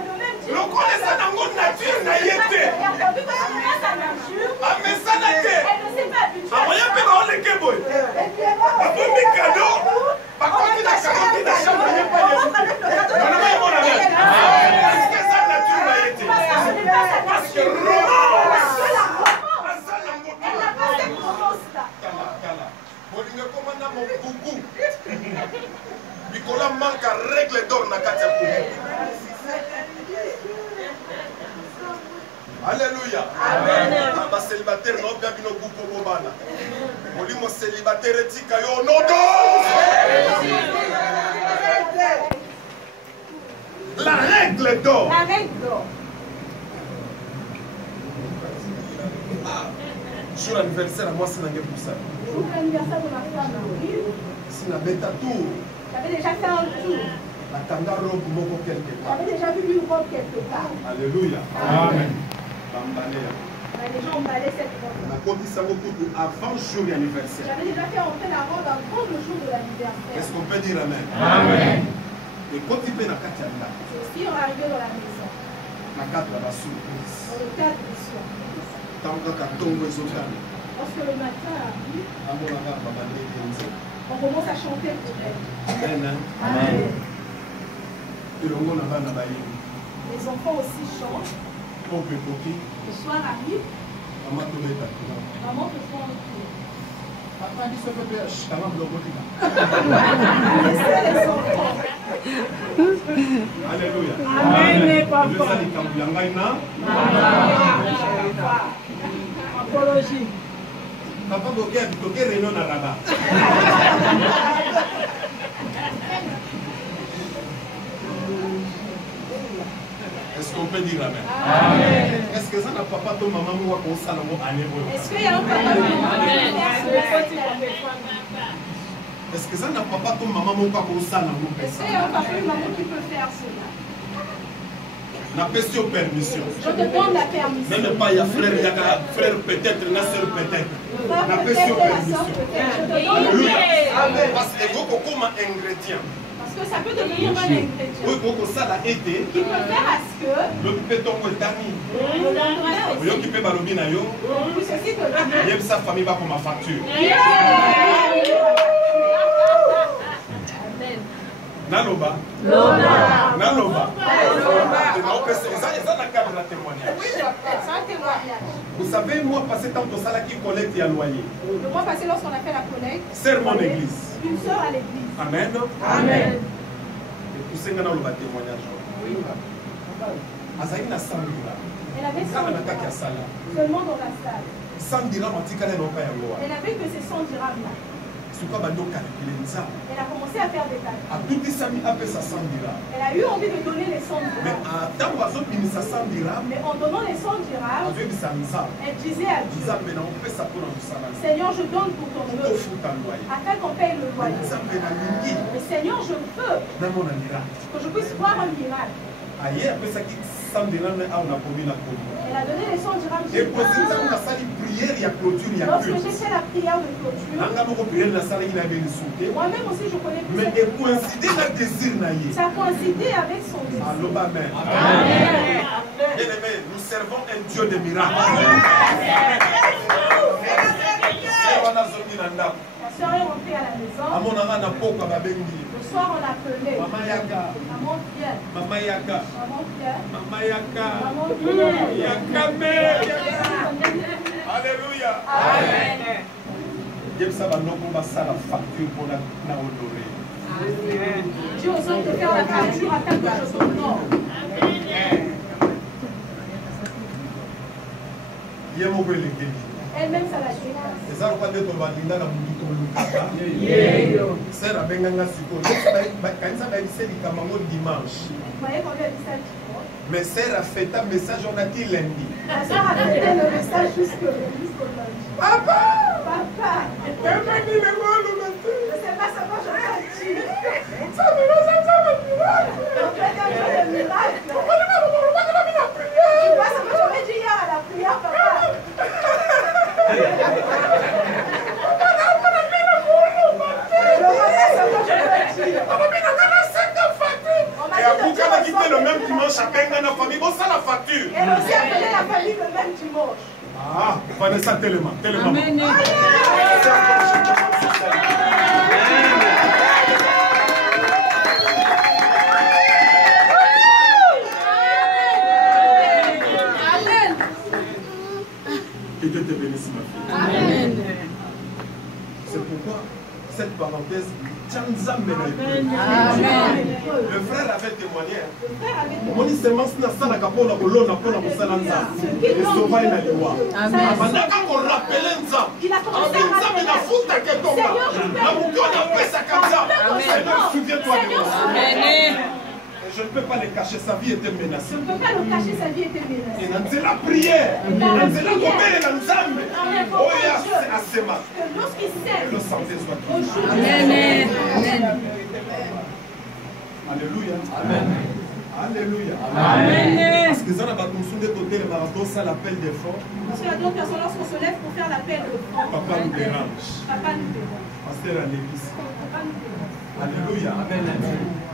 lokola eza nango nature na ye te amesana te amoya mpe baoleke boye babombi kado bakoti na karoti na chambre ye mpe yesuki oyemona me parceke eza nature na ye te parce que roman aza nango bolinga komanda mokuku bikola manka règle d'or na kati ya kuku. Alléluia. Aba célibataire na obia bino buko bobana molimo célibataire etika yo nodo la règle d'or. La règle d'or. Jour anniversaire à moi c'est nange pour ça. Jour anniversaire de ma femme arrive. Si na beta tour. J'avais déjà fait un tour. La tanga robe moko quelque part. J'avais déjà vu une robe quelque part. Alléluia. Amen. Bambalea. Les gens emballé cette robe. La condition avant jour anniversaire. J'avais déjà fait entrer la robe avant le jour de l'anniversaire. Est-ce qu'on peut dire amen? Amen. Et quand il peut na katianda. C'est aussi arrivé dans la maison. Na cadre la surprise. Dans le cadre du soir. Lorsque le matin arrive, on commence à chanter pour elle. Amen. Amen. Amen. Les enfants aussi chantent. Le soir arrive. Maman te fait un tour. Alléluia. Amen, papa. Apologie. Papa Boké réunion à Rabat. Est-ce qu'on peut dire amen? Amen. Est-ce que ça n'a pas ton maman ou qu'on s'en a allé? Est-ce qu'il y a un papa Est-ce que ça n'a pas ton maman ou qu'on s'en a allé? Est-ce qu'il y a un papa ou maman qui peut faire cela? La question permission. Je te donne la permission. Même pas il y a frère, il y a frère peut-être, la soeur peut-être. La question permission. Parce que vous comme ingrédient. Parce que ça peut devenir un ingrédient. Oui, beaucoup ça l'a été. Qui peut faire à ce que le péton est d'amis. Le qui peut balobi na yo. Il aime sa famille pas comme ma facture. Naloba. Naloba. Vous savez, moi, passé tant que ça qui collecte et à loyer. Le mois passé, lorsqu'on a fait la collecte, sœur mon église. Une sœur à l'église. Amen. Amen. Et pour ça, on a le témoignage. Oui. Elle avait 100 dirhams. Seulement dans la salle. 100 dirhams, elle n'avait que ces 100 dirhams là. Elle a commencé à faire des calculs. Elle a eu envie de donner les 100 dirhams. Mais en donnant les 100 dirhams, elle disait à Dieu, Seigneur, je donne pour ton œuvre, afin qu'on paye le loyer. Mais Seigneur, je veux que je puisse voir un miracle. Elle a donné les 100 dirhams. Lorsque j'ai fait la prière de clôture, moi-même aussi je connais plus. Mais ça coïncidait avec son désir. Amen. Bien-aimés, nous servons un Dieu de miracles. La soeur est rentrée à la maison. Le soir, on appelait. Maman Yaka. Maman Pierre. Maman Yaka. Maman Pierre. Maman Yaka. Maman Pierre. Yakame. Alléluia. Amen. Dieu ça va nous passer la facture pour la honorer. Dieu aux hommes de faire la facture afin que je t'honore. Amen. Elle-même, ça la dépasse. Et ça, on va dire que va linda na mutu to lukaka. Sœur abenganga siko. Quand ça va essayer de kamango dimanche. Vous voyez qu'on lui a dit ça dimanche. Mais sœur a fait un message, on a dit lundi. La sœur a fait le message jusqu'au lundi. Papa! Papa! Elle m'a dit le mot le matin. Je ne sais pas, ça va, je vais le dire. Ça me va, ça me miracle. On fait un miracle. On va dire la prière. Tu vois, ça va, j'aurais dit hier à la prière, papa. Et à Bouka va quitter le même dimanche à Benga la famille. Bon, ça la facture. Elle aussi appelé la famille le même dimanche. Ah, Vanessa, tellement. Amen. Que Dieu te bénisse, ma fille. Amen. C'est pourquoi cette parenthèse, Amen. le frère avait témoigné. On dit seulement si on a capon na kolona pour na salanza. Et sauver na liwa. Amen. Bandaka ko rappeler nza. Il a commencé à rappeler. Na futa ke tomba. Na mukona pesa kanza. Seigneur, souviens-toi de moi. Amen. Je ne peux pas le cacher, sa vie était menacée. Je ne peux pas le cacher, sa vie était menacée. Et dans la prière, dans la prière, que lorsqu'il sait, le santé soit au jour de Amen. Amen. Alléluia. Amen. Alléluia. Amen. Parce que ça n'a pas consommé côté le marathon, ça l'appel des fonds. Parce qu'il y a d'autres personnes, lorsqu'on se lève pour faire l'appel de francs, Papa nous dérange. papa nous dérange. Pasteur à l'église. Papa nous dérange. Alléluia. Amen.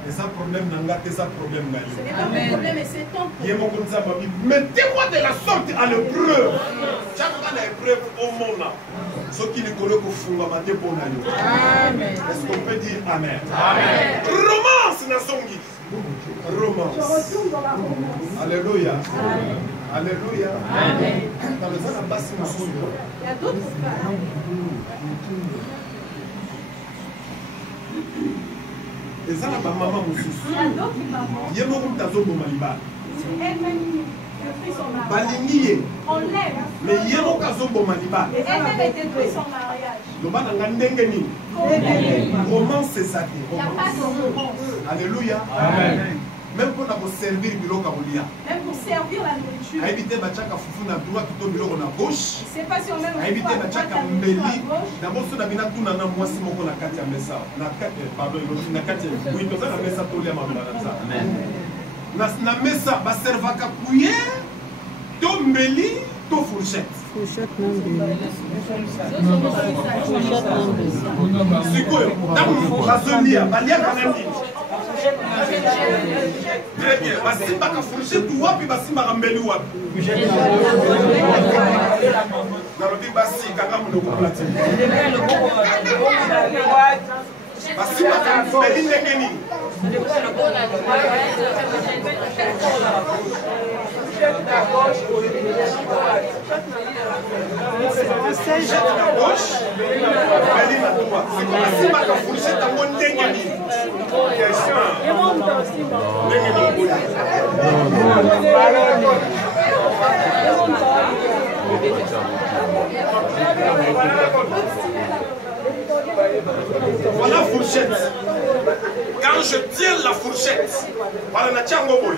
Et ça problème n'a pas ça problème n'a Ce n'est pas mon problème, mais c'est ton problème. mettez-moi de la sorte à l'épreuve. Chaque fois à l'épreuve au monde. Ceux qui ne connaissent pas fondamenté pour nous. Amen. Est-ce qu'on peut dire Amen? Amen. Romance dans son guide. Je Romance. retourne dans la romance. Alléluia. Amen. Alléluia. Amen. Dans les ans, basse Il y a d'autres femmes. Et ça, la maman Il y a d'autres mamans. il y a beaucoup de choses pour Malibal. Elle-même, le prit son mariage. Balingiye. On l'aime. Mais il y a beaucoup de choses pour Malibal. Elle-même était pris son mariage. Le ban n'a ndenge ni. Romance c'est ça. Il n'y a pas de romance. Alléluia. Amen. Même pour nous servir biloko abolia. Même pour servir la nourriture. Aibite bachaka fufu na droite to biloko na gauche. Je ne sais pas si on met le Aibite foie à droite, bachaka la nourriture mbeli. à gauche. D'abord so na bina tuna na mwasi moko na kati ya mesa. Na kati pardon, na kati ya oui to na mesa to lia mamba na ça. Amen. Na mesa ba servaka kuye to mbeli to fourchette. Fourchette nambe. Sikoyo, tamu bazolia balia kanandi. Très bien. Basimba ka fourchette wapi basimba ka mbeli wapi. Nalobi basi kanga munoko platine. Basimba ka mbeli ndenge nini. Fourchette na gauche, mbeli na droite. Basimba ka fourchette yango ndenge nini. Ndenge nini. Voilà la fourchette. Quand je tiens la fourchette, voilà la tiango boy.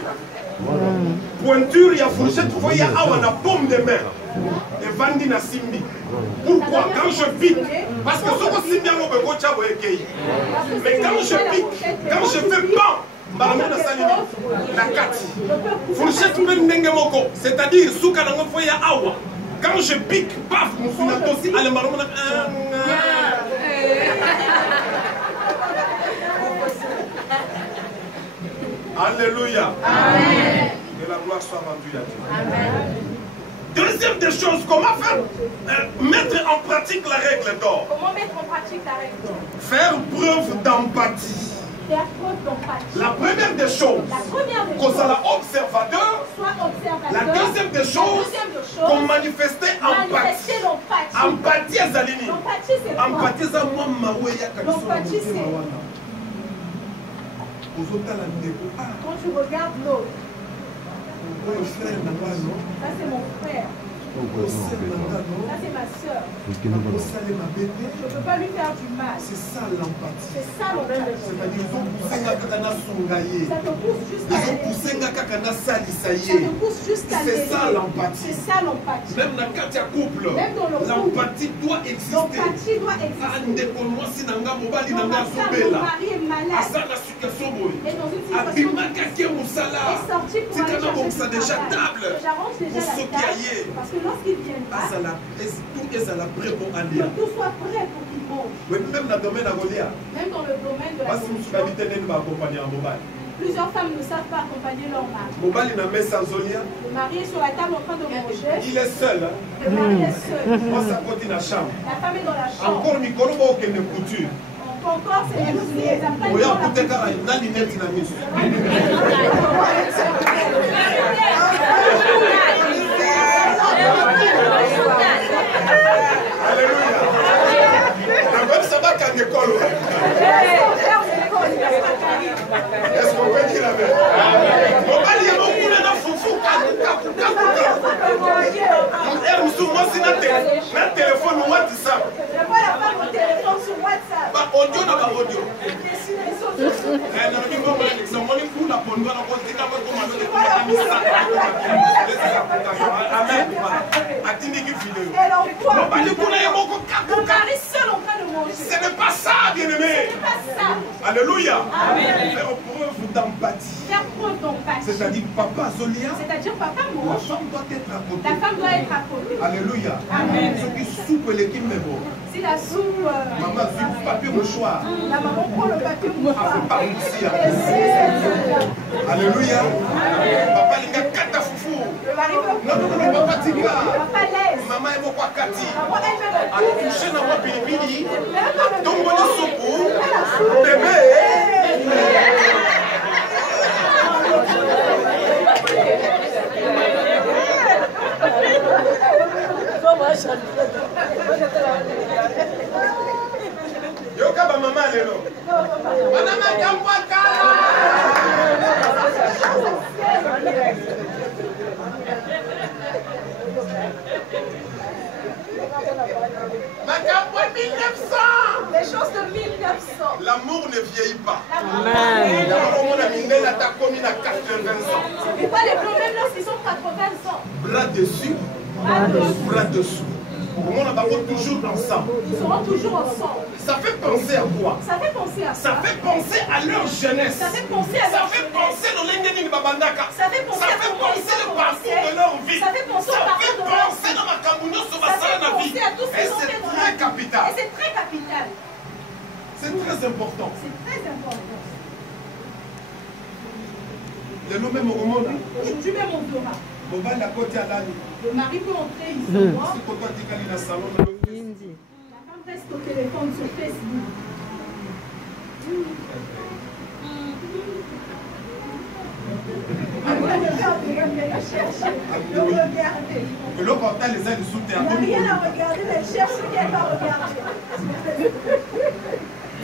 Pointure, il y a fourchette, il y a la paume de main. Et vandi na simbi. Pourquoi? Quand je pique, parce que ce que simbi on peut mais quand je pique, quand je fais pan, la carte. Fourchette c'est-à-dire souka na ngofoya awa. Quand je pique, paf, mon aussi à l'embarras. Alléluia. Amen. Que la gloire soit rendue à Dieu. Amen. Deuxième des choses, comment faire mettre en pratique la règle d'or. Comment mettre en pratique la règle d'or? Faire preuve d'empathie. Faire preuve d'empathie. La première des choses, qu'on soit observateur. La deuxième des choses, qu'on manifestait empathie. Empathie, Zalini. L'empathie, c'est quoi? Empathie, c'est moi, l'empathie, c'est quand tu regardes l'autre. Ça, c'est mon frère. c'est ma soeur. Je ne peux pas lui faire du mal. C'est ça l'empathie. C'est ça l'empathie. C'est-à-dire, ça te pousse juste à c'est ça l'empathie. C'est ça l'empathie. Même dans le couple, l'empathie doit exister. L'empathie doit exister. Quand mon mari est malade, et dans une situation est sorti pour aller, j'arrange déjà la table, parce que lorsqu'il viendra, que tout soit prêt pour qu'il mange. Même dans le domaine de la plusieurs femmes ne savent pas accompagner leur mari. Le mari est sur la table en train de manger. Il est seul. Le mari est seul. La femme est dans la chambre. Encore c'est est-ce qu'on peut dire la même? téléphone WhatsApp. Ce n'est pas ça, bien-aimé. Alléluia. Faire preuve d'empathie. C'est-à-dire papa Zolia. C'est-à-dire papa La femme doit être à côté. La femme doit être à côté. Alléluia. Amen. Ceux qui soupent l'équipe mais bon. Si la soupe. Maman soupe papier mouchoir. La maman prend le papier mouchoir. Alléluia. Papa linga kata fufu. Le mari veut. Non, papa tika. Papa laisse. Maman est beaucoup kati. Maman elle veut. Touché dans mon pilipili. Donc on est soupe. Bébé. Yoka ba mama lelo. Mama kampaka. Macambo 1900. Les choses de 1900. L'amour ne vieillit pas. Amen. C'est pourquoi les problèmes lorsqu'ils sont 80 ans. Bras dessus, bras dessous. On a toujours ensemble. Ils seront toujours ensemble. Ça fait penser à quoi? Ça fait penser à ça. Ça fait penser à leur jeunesse. Ça fait penser à leur jeunesse. Ça fait penser dans l'Indéni Babandaka. Ça fait penser le parcours de leur vie. Ça fait penser dans ma Kamouno sur ma salle de vie. Et c'est très capital. Et c'est très capital. C'est très important. C'est très important. Le nom même au monde. Aujourd'hui même on dira. Le mari peut entrer ici. La femme reste au téléphone sur Facebook. Le portail les a du soutien. Il n'y a rien à regarder, mais cherche ce qu'elle va regarder.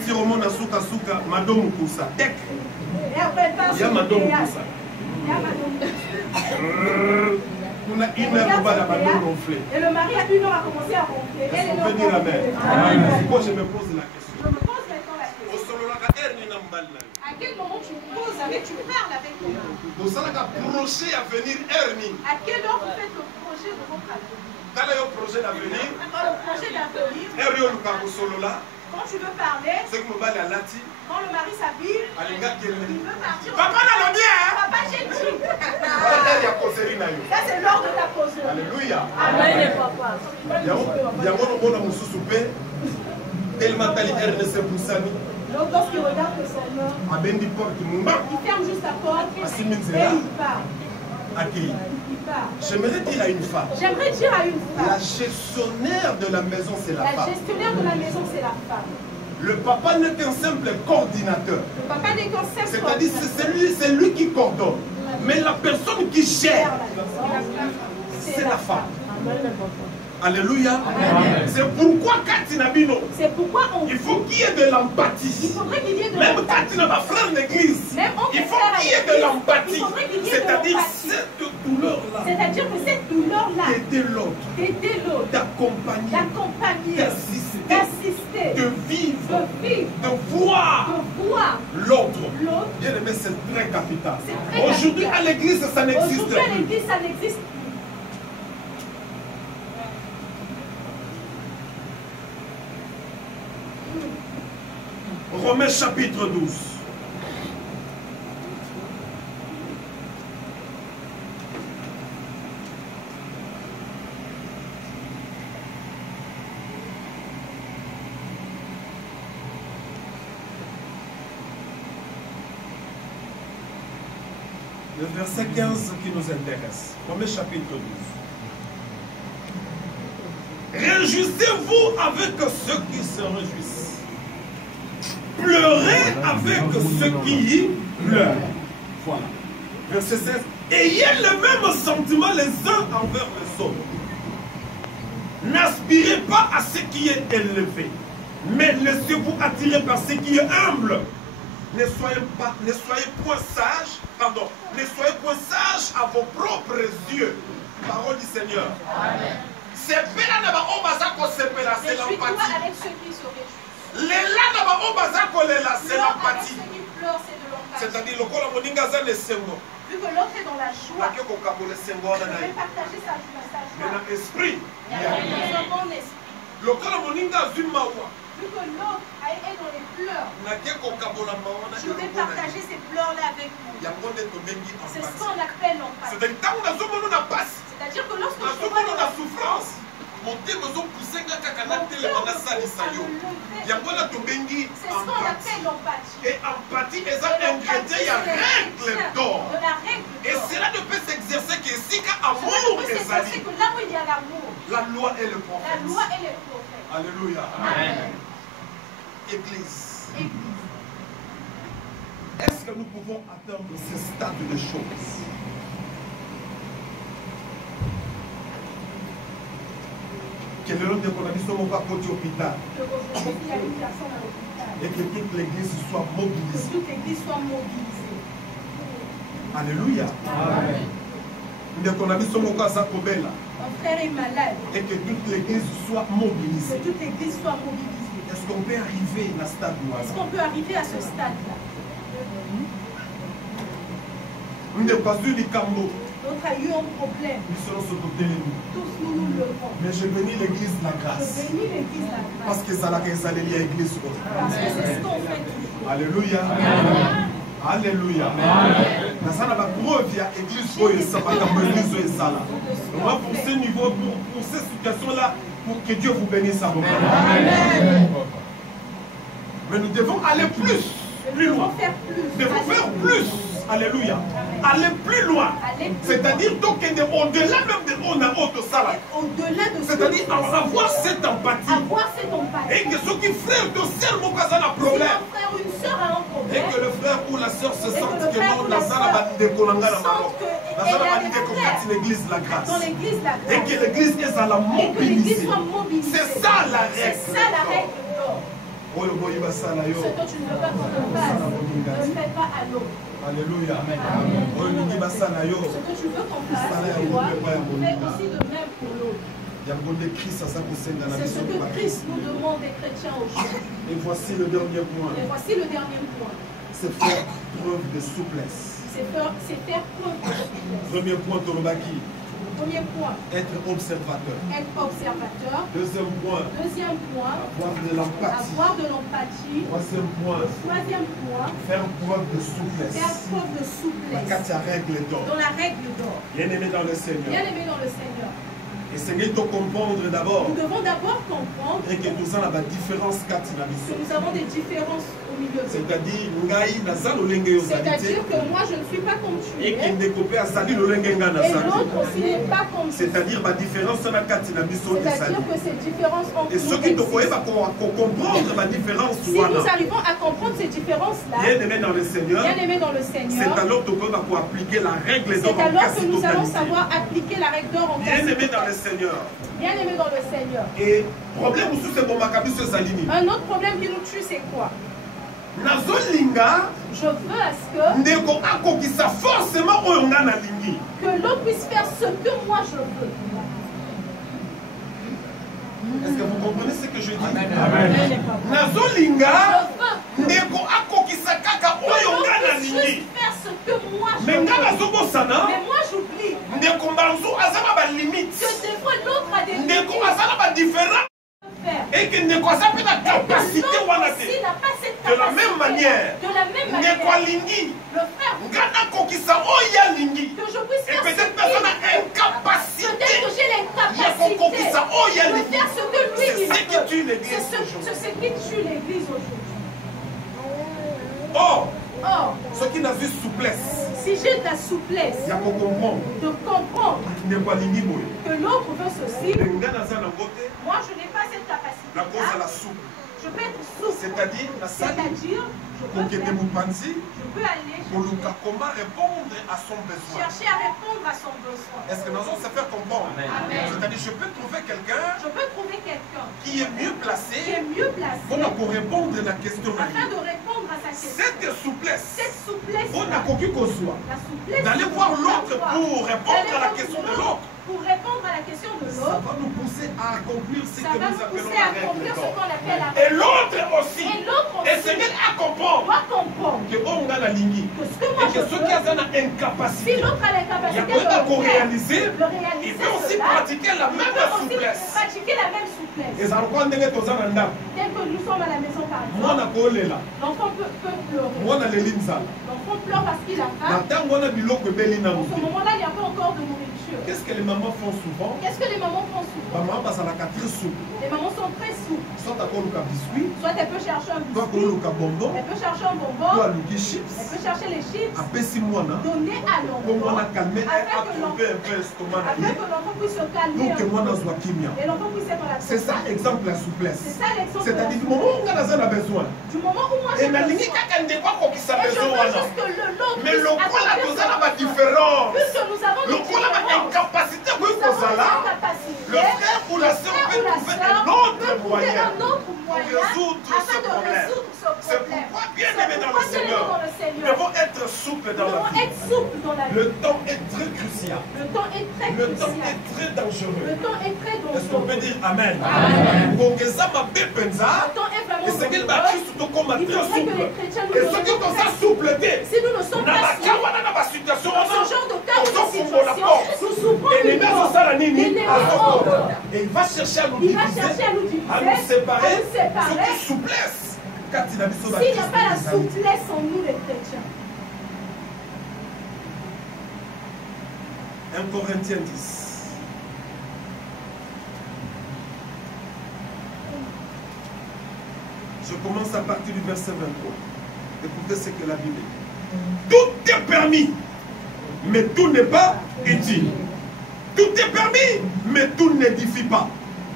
Si on monte à Souka, Madame Koussa. Tek. Il y a Madame Koussa. On a une heure pour la bateau ronfler. Et le mari a 1 heure à commencer à ronfler. Est-ce qu'on peut dire amen? Pourquoi je me pose la question? Je me pose maintenant la question. À quel moment tu parles avec ton mari? Vous avez un projet à venir. À quelle heure vous faites le projet de votre avenir? Dans le projet d'avenir, quand tu veux parler, quand le mari s'habille, il veut partir. Papa n'a pas bien. Papa, j'ai dit. Ça, c'est l'heure de ta causerie. Alléluia. Amen, papa. Donc, lorsqu'il regarde que son heure, il ferme juste la porte et il part. J'aimerais dire à une femme. La gestionnaire de la maison, c'est la femme. La gestionnaire de la maison, c'est la femme. Le papa n'est qu'un simple coordinateur. Le papa n'est qu'un simple coordinateur. C'est-à-dire c'est lui qui coordonne. Mais la personne qui gère, c'est la femme. Alléluia. C'est pourquoi c'est pourquoi il faut qu'il y ait de l'empathie. Il faudrait qu'il y ait de Même l'empathie. quand il n'a pas frère d'église, il faut qu'il y ait de l'empathie. C'est-à-dire cette douleur-là. C'est-à-dire que cette douleur-là, d'aider l'autre, d'accompagner, d'assister, de vivre, de voir l'autre. Bien aimé, c'est très capital. Aujourd'hui à l'église, ça n'existe Aujourd'hui à l'église, ça n'existe plus. Romains chapitre 12. Le verset 15 qui nous intéresse. Romains chapitre 12. Réjouissez-vous avec ceux qui se réjouissent. Pleurez avec ceux qui pleurent. Voilà. Verset 16. Ayez le même sentiment les uns envers les autres. N'aspirez pas à ce qui est élevé, mais laissez-vous attirer par ce qui est humble. Ne soyez point sages, ne soyez point sages à vos propres yeux. Parole du Seigneur. Amen. C'est l'empathie. Avec ceux qui se réjouissent. C'est l'empathie. C'est-à-dire, vu que l'autre est dans la joie, je vais partager sa joie. Mais dans l'esprit, il y a un bon esprit. Vu que l'autre est dans les pleurs, je vais partager ces pleurs-là avec vous. C'est ce qu'on appelle l'empathie. C'est-à-dire que lorsque je vois la souffrance, mon thème est poussé c'est ce qu'on appelle l'empathie. Et empathie est un ingrédient, il y a règle d'or. Et cela ne peut s'exercer que si amour est sali. Là où il y a l'amour, la loi et le prophète. La loi et les prophètes. Alléluia. Amen. Église. Est-ce que nous pouvons atteindre ce stade de choses? Quel est le nom de qu'on a dit sur mon parcours d'hôpital? Et que toute l'église soit mobilisée. Que toute l'église soit mobilisée. Alléluia. Amen. Qu'on a dit sur mon cas Kobela. Mon frère est malade. Et que toute l'église soit mobilisée. Que toute l'église soit mobilisée. Est-ce qu'on peut arriver à ce stade-là? Est-ce qu'on peut arriver à ce stade-là? Nous ne pas eu du Cambo. D'autres a eu un problème. Tous nous levons. Mais je bénis l'église de la grâce. Je bénis l'église de la grâce. Parce que ça l'a réalisé l'église. Parce que c'est ce qu'on fait toujours. Alléluia. Alléluia. Ça n'a pas preuve, il y a l'église qui est là. Moi, pour ce niveau, pour ces situations-là, pour que Dieu vous bénisse à vous. Mais nous devons aller plus loin. Nous devons faire plus. Alléluia. Aller plus loin. C'est-à-dire donc au-delà même de on a autre salaire. Au-delà de c'est-à-dire avoir cette empathie. Avoir cette empathie. Et que ceux qui frères de sœur n'ont pas un problème. Si un frère ou une sœur a un problème. Et que le frère ou la sœur se sente que non, la sœur a de Kolanga la maro. La sœur a dit que l'église de la grâce. Dans l'église de la grâce. Et que l'église est à la mobiliser. C'est ça la règle. C'est ça la règle d'or. Ce que tu ne veux pas qu'on te fasse, ne le fais pas à l'autre. Alléluia. Amen. Ce que tu veux qu'on fasse, fais aussi de même pour l'autre. C'est ce que Christ nous demande des chrétiens aujourd'hui. Et voici le dernier point. C'est faire preuve de souplesse. C'est faire preuve de souplesse. Premier point, Torobaki. Premier point. Être observateur. Être observateur. Deuxième point. Avoir de l'empathie. Troisième point. Faire preuve de souplesse. Dans la règle d'or. Bien-aimé dans le Seigneur. Et c'est qu'il faut comprendre d'abord. Nous devons d'abord comprendre. Et que nous avons des différences. Nous avons des différences au milieu. C'est-à-dire que moi je ne suis pas comme tu es. Et l'autre aussi n'est pas comme tu es. C'est-à-dire la différence entre C'est-à-dire que ces différences entre nous. Et ceux qui doivent comprendre la différence. Si nous arrivons à comprendre ces différences-là, bien-aimé dans le Seigneur, c'est alors que nous appliquer la règle d'or. C'est alors que nous allons savoir appliquer la règle d'or en bien-aimé dans le Seigneur. Bien aimé dans le Seigneur. Et problème aussi c'est bon makabi sur Salini. Un autre problème qui nous tue, c'est quoi? Nazolinga. Je veux à ce que ndeko akokisa forcément oyo nga na lingi. Que l'autre puisse faire ce que moi je veux. Est-ce que vous comprenez ce que je dis? Amen. Nazolinga ndeko akokisa kaka oyo nga na lingi. Faire ce que moi je veux. Mais nga nazobosana. Mais moi j'oublie. Ndeko mbanzu azala ba limite. Que des fois l'autre a des limites. Ndeko azala ba différent. Et que ndeko azala la capacité wana te. De la même manière. Ndeko alingi. Le frère. Nga nakokisa oyo alingi. Que je puisse faire. Et peut-être personne a incapacité. Peut-être que j'ai l'incapacité. De faire ce que lui c'est ce qui tue l'église aujourd'hui. C'est ce qui tue l'église aujourd'hui. Or, ce qui n'a vu souplesse. Si j'ai de la souplesse. Il y a qu'on comprendre. De comprendre. Que l'autre veut ceci. Moi je n'ai pas cette capacité. La cause à la soupe. Je peux être souple. C'est-à-dire, je peux aller comment répondre à son besoin. Chercher à répondre à son besoin. Est-ce que nous allons se faire comprendre? C'est-à-dire, je peux trouver quelqu'un qui est mieux placé pour répondre à la question. Afin de répondre à sa question. Cette souplesse, la souplesse d'aller voir l'autre pour répondre à la question de l'autre. Pour répondre à la question de l'autre, ça va nous pousser à accomplir ce que nous appelons la règle d'or. Et l'autre aussi, et se mettre à comprendre que on a la ligne et que ceux qui ont une incapacité, il y a quoi qu'on réaliser, il peut aussi pratiquer la même souplesse. Et ça reprend des méthodes en andam. Tel que nous sommes à la maison par exemple, l'enfant peut pleurer. L'enfant pleure parce qu'il a faim. En ce moment-là, il n'y a pas encore de nourriture. Qu'est-ce que les mamans font souvent? Qu'est-ce que les mamans font souvent? Maman passe à la très souple. Les mamans sont très souples. Soit à quoi biscuit. Soit elle peut chercher un biscuit. Bonbon. Elle peut chercher un bonbon. Soit chips. Elle peut chercher les chips. Donner à l'enfant. Pour calmer et attraper un peu l'estomac. Afin que l'enfant puisse se calmer. Donc moi dans et l'enfant puisse être la c'est ça exemple la souplesse. C'est ça l'exemple. C'est-à-dire du moment où on a besoin. Du moment où moi j'ai besoin. Et juste que l'autre. Mais le quoi la cause a différence. Puisque nous avons le quoi la incapacité que le frère ou la sœur peut trouver un autre moyen pour résoudre ce problème. C'est pourquoi, bien aimé dans le Seigneur, nous devons être souples dans la vie. Le temps est très crucial. Le temps est très crucial. Le temps est très dangereux. Le temps est très dangereux. Est-ce qu'on peut dire Amen? Amen. Et ça m'a fait penser. Et c'est qu'il va tout comme un très souple. Et ce qui est ça soupleté. Si nous ne sommes pas souples, dans ce genre de cas ou de situation, nous souffrons du corps. Et il va chercher à nous diviser, à nous séparer. Cette souplesse. S'il n'y a pas la souplesse en nous les chrétiens. 1 Corinthiens 10. Je commence à partir du verset 23. Écoutez ce que la Bible dit. Tout est permis, mais tout n'est pas utile. Tout est permis, mais tout n'édifie pas.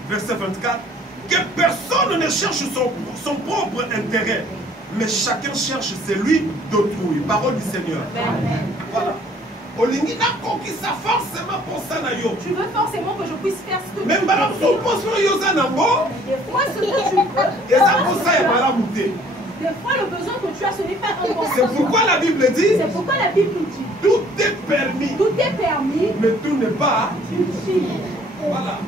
Verset 24. Que personne ne cherche son propre intérêt, mais chacun cherche celui d'autrui. Parole du Seigneur. Amen. Voilà. Forcément pour ça. Tu veux forcément que je puisse faire ce que tu veux. Même madame, des fois, ce que tu veux. Des fois, le besoin que tu as, ce n'est pas un bon. C'est pourquoi la Bible dit. C'est pourquoi la Bible nous dit. Tout est permis. Tout est permis. Mais tout n'est pas utile. Voilà.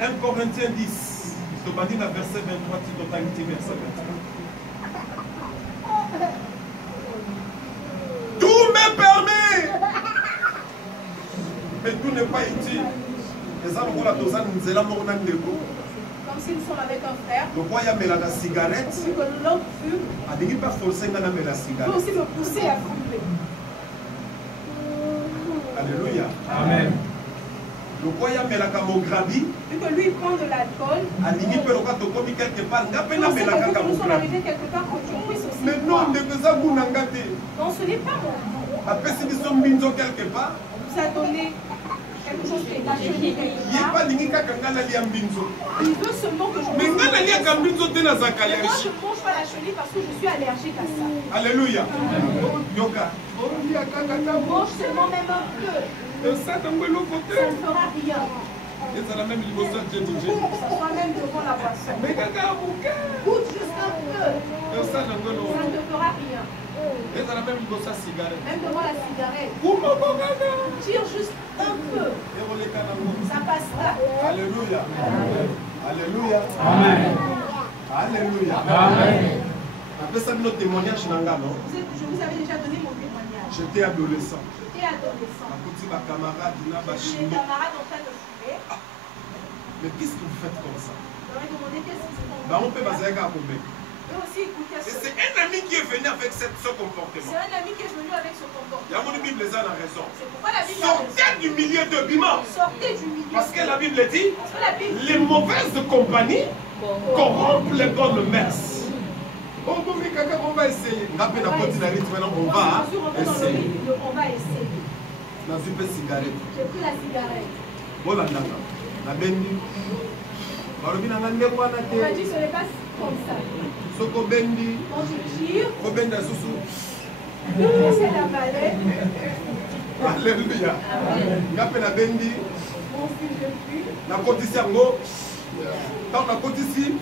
1 Corinthiens 10. Je te dis le verset 23, totalité verset 23. Tout m'est permis. Mais tout n'est pas utile. Comme si nous sommes avec un frère. Le roi a mis la cigarette. Si l'autre fume. Il ne peut pas forcer à mettre la cigarette. Il peut aussi me pousser à fumer. Alléluia. Amen. Le roi a mis la camographie. Vu que lui il prend de l'alcool. Il peut pas quelque part. Nous sommes arrivés quelque part pour qu'on puisse aussi. Mais non, non, ce n'est pas mon. Après, si nous sommes mis quelque part. On nous a donné quelque chose qui est acheté quelque part. Il veut seulement que je mange. Mais moi, je ne mange pas la chenille parce que je suis allergique à ça. Alléluia. Je mange seulement même un peu. Ça ne fera rien. Et ça la même liboso de Jésus. Toi-même devant la boisson. Goûte juste un peu. Ça ne te fera rien. Et ça la même liboso de cigarette. Même devant la cigarette. Tire juste un peu. Ça passera. Alléluia. Alléluia. Amen. Alléluia. Amen. Après ça, notre témoignage, Je vous avais déjà donné mon témoignage. j'étais adolescent. J'étais adolescent. Les camarades Les camarades en train de fumer. Mais qu'est-ce que vous faites comme ça? Je leur ai demandé qu'est-ce qu'ils font. On peut baser à combien? Eux aussi écoutaient Et ce. c'est un ami qui est venu avec ce comportement. C'est un ami qui est venu avec ce comportement. Il y a mon Bible, les a raison. C'est pourquoi la Bible a raison. Sortez du milieu de Bima. Sortez du milieu. Parce que la Bible dit, Parce que la Bible les mauvaises compagnies corrompent les bonnes mœurs. On va essayer. On va essayer. On va essayer. J'ai pris la cigarette. On m'a dit ce n'est pas comme ça. Quand tu tires, c'est la balai. Alléluia. Mon fils de fume. Quand on a ici,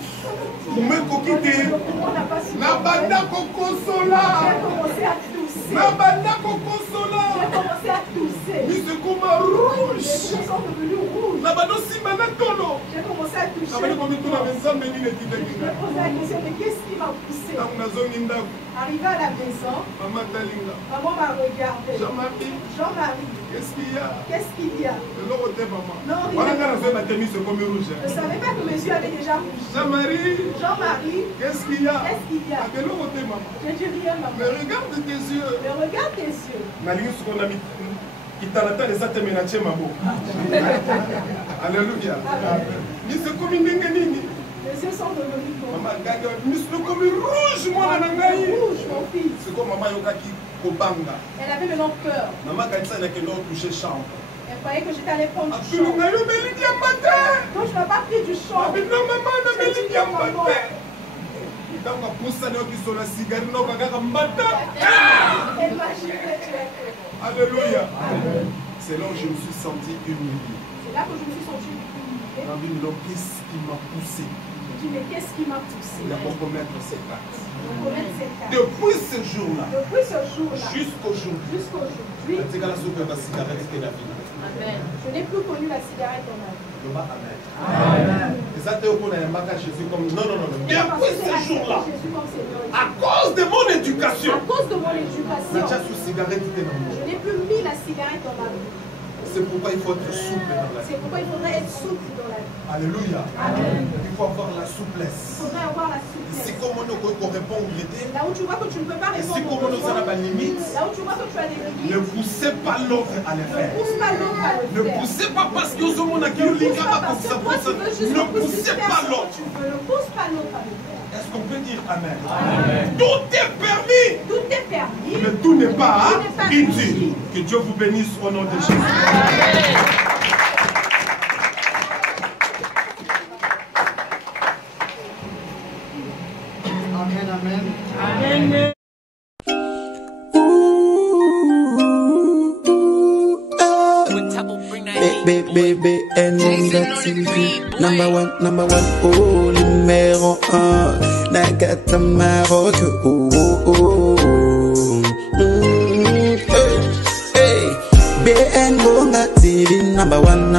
vous me coquitez. On n'a pas su. Na banda kokosola. J'ai commencé à tousser. Na banda kokosola. J'ai commencé à tousser. Mise comme Les rouge. yeux sont devenus rouges. Na bando simana tono. J'ai commencé à toucher. Na bando comme tout la maison mais ni ne Je me posais la question, mais qu'est-ce qui m'a poussé? Arrivé à la maison, Maman Talinga. maman m'a regardé. Jean-Marie. Jean-Marie, Qu'est-ce qu'il y a? qu'est-ce qu'il y a? L'autre maman. Non, Voilà quand on fait ma tenue c'est comme rouge. je ne savais pas que mes yeux avaient déjà rougi. Jean-Marie. Jean-Marie, Qu'est-ce qu'il y a? qu'est-ce qu'il y a? L'autre maman. Je dis rien, maman. Mais regarde tes yeux. Mais regarde tes yeux. Nalingi ce qu'on a mis. Italata les athèmes et natie mabo. Alléluia. Ni c'est comme une nini. Les yeux sont devenus blancs. Maman gagne. Ni c'est comme une rouge moi na ngai. Rouge, mon fils. C'est comme maman yokaki kobanga. Elle avait maintenant peur. Maman kaitsa na kendo toucher chambre. Elle croyait que j'étais allé prendre du Absolu champ. ngayo beli diamante. Donc je n'ai pas pris du champ. Non maman na beli diamante. Dans poussa ne qui sur la cigarette no kaka mbata. Elle m'a giflé direct. Alléluia. C'est là où je me suis senti humilié. C'est là que je me suis sentie humiliée. Qu'est-ce qui m'a poussé? Je dis, mais qu'est-ce qui m'a poussé? Il a pour commettre ces actes. De commettre cet acte. Depuis ce jour-là, Depuis ce jour-là, jusqu'aujourd'hui, jusqu'aujourd'hui, la cigarette était la vie. Amen. Je n'ai plus connu la cigarette dans ma vie. Amen. Amen. Et ça, on a un Jésus comme non. Depuis ce jour-là, à cause de mon éducation, à cause de mon éducation, je n'ai plus mis la cigarette dans ma vie. C'est pourquoi il faut être souple dans la vie. C'est pourquoi il faudrait être souple dans la vie. Alléluia. Amen. Il faut avoir la souplesse. Il faudrait avoir la souplesse. C'est comme on répond au Là où tu vois que tu ne peux pas et répondre. c'est comme on a la limite. Là où tu vois que tu as des limites. Ne poussez pas l'autre à le faire. Ne pousse pas l'autre à le Ne faire. poussez pas parce que vous avez Ne poussez pas l'autre. Ne pousse pas l'autre à le faire. Est-ce qu'on peut dire Amen? Amen. Tout est permis. Tout est permis. Mais tout n'est pas inutile. inutile. Que Dieu vous bénisse au nom de Jésus. Amen, amen. Amen. Baby, and on the TV. Number one, oh, numéro 1. Nagata Maroc, oh. Hey, BN Gonga TV. Number one,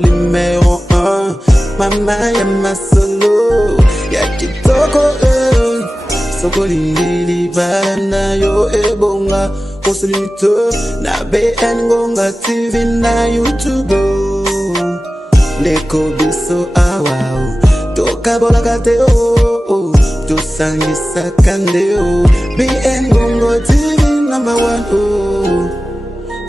numéro 1. Mama ya solo, ya kitoko, soko lingili bana yo ebonga. Consulite na BN Gonga TV na YouTube. Ndeko biso awa toka bola kate oh tosangisa kande oh. BN Gonga TV number 1 oh.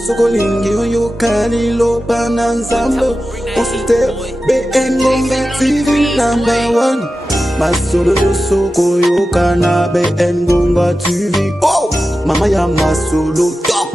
Sokolingi oyo kalilo bana nzambo. Consulite BN Gonga TV number 1. Masolo yo soko yo kana BN Gonga TV oh. Mama ya masolo top.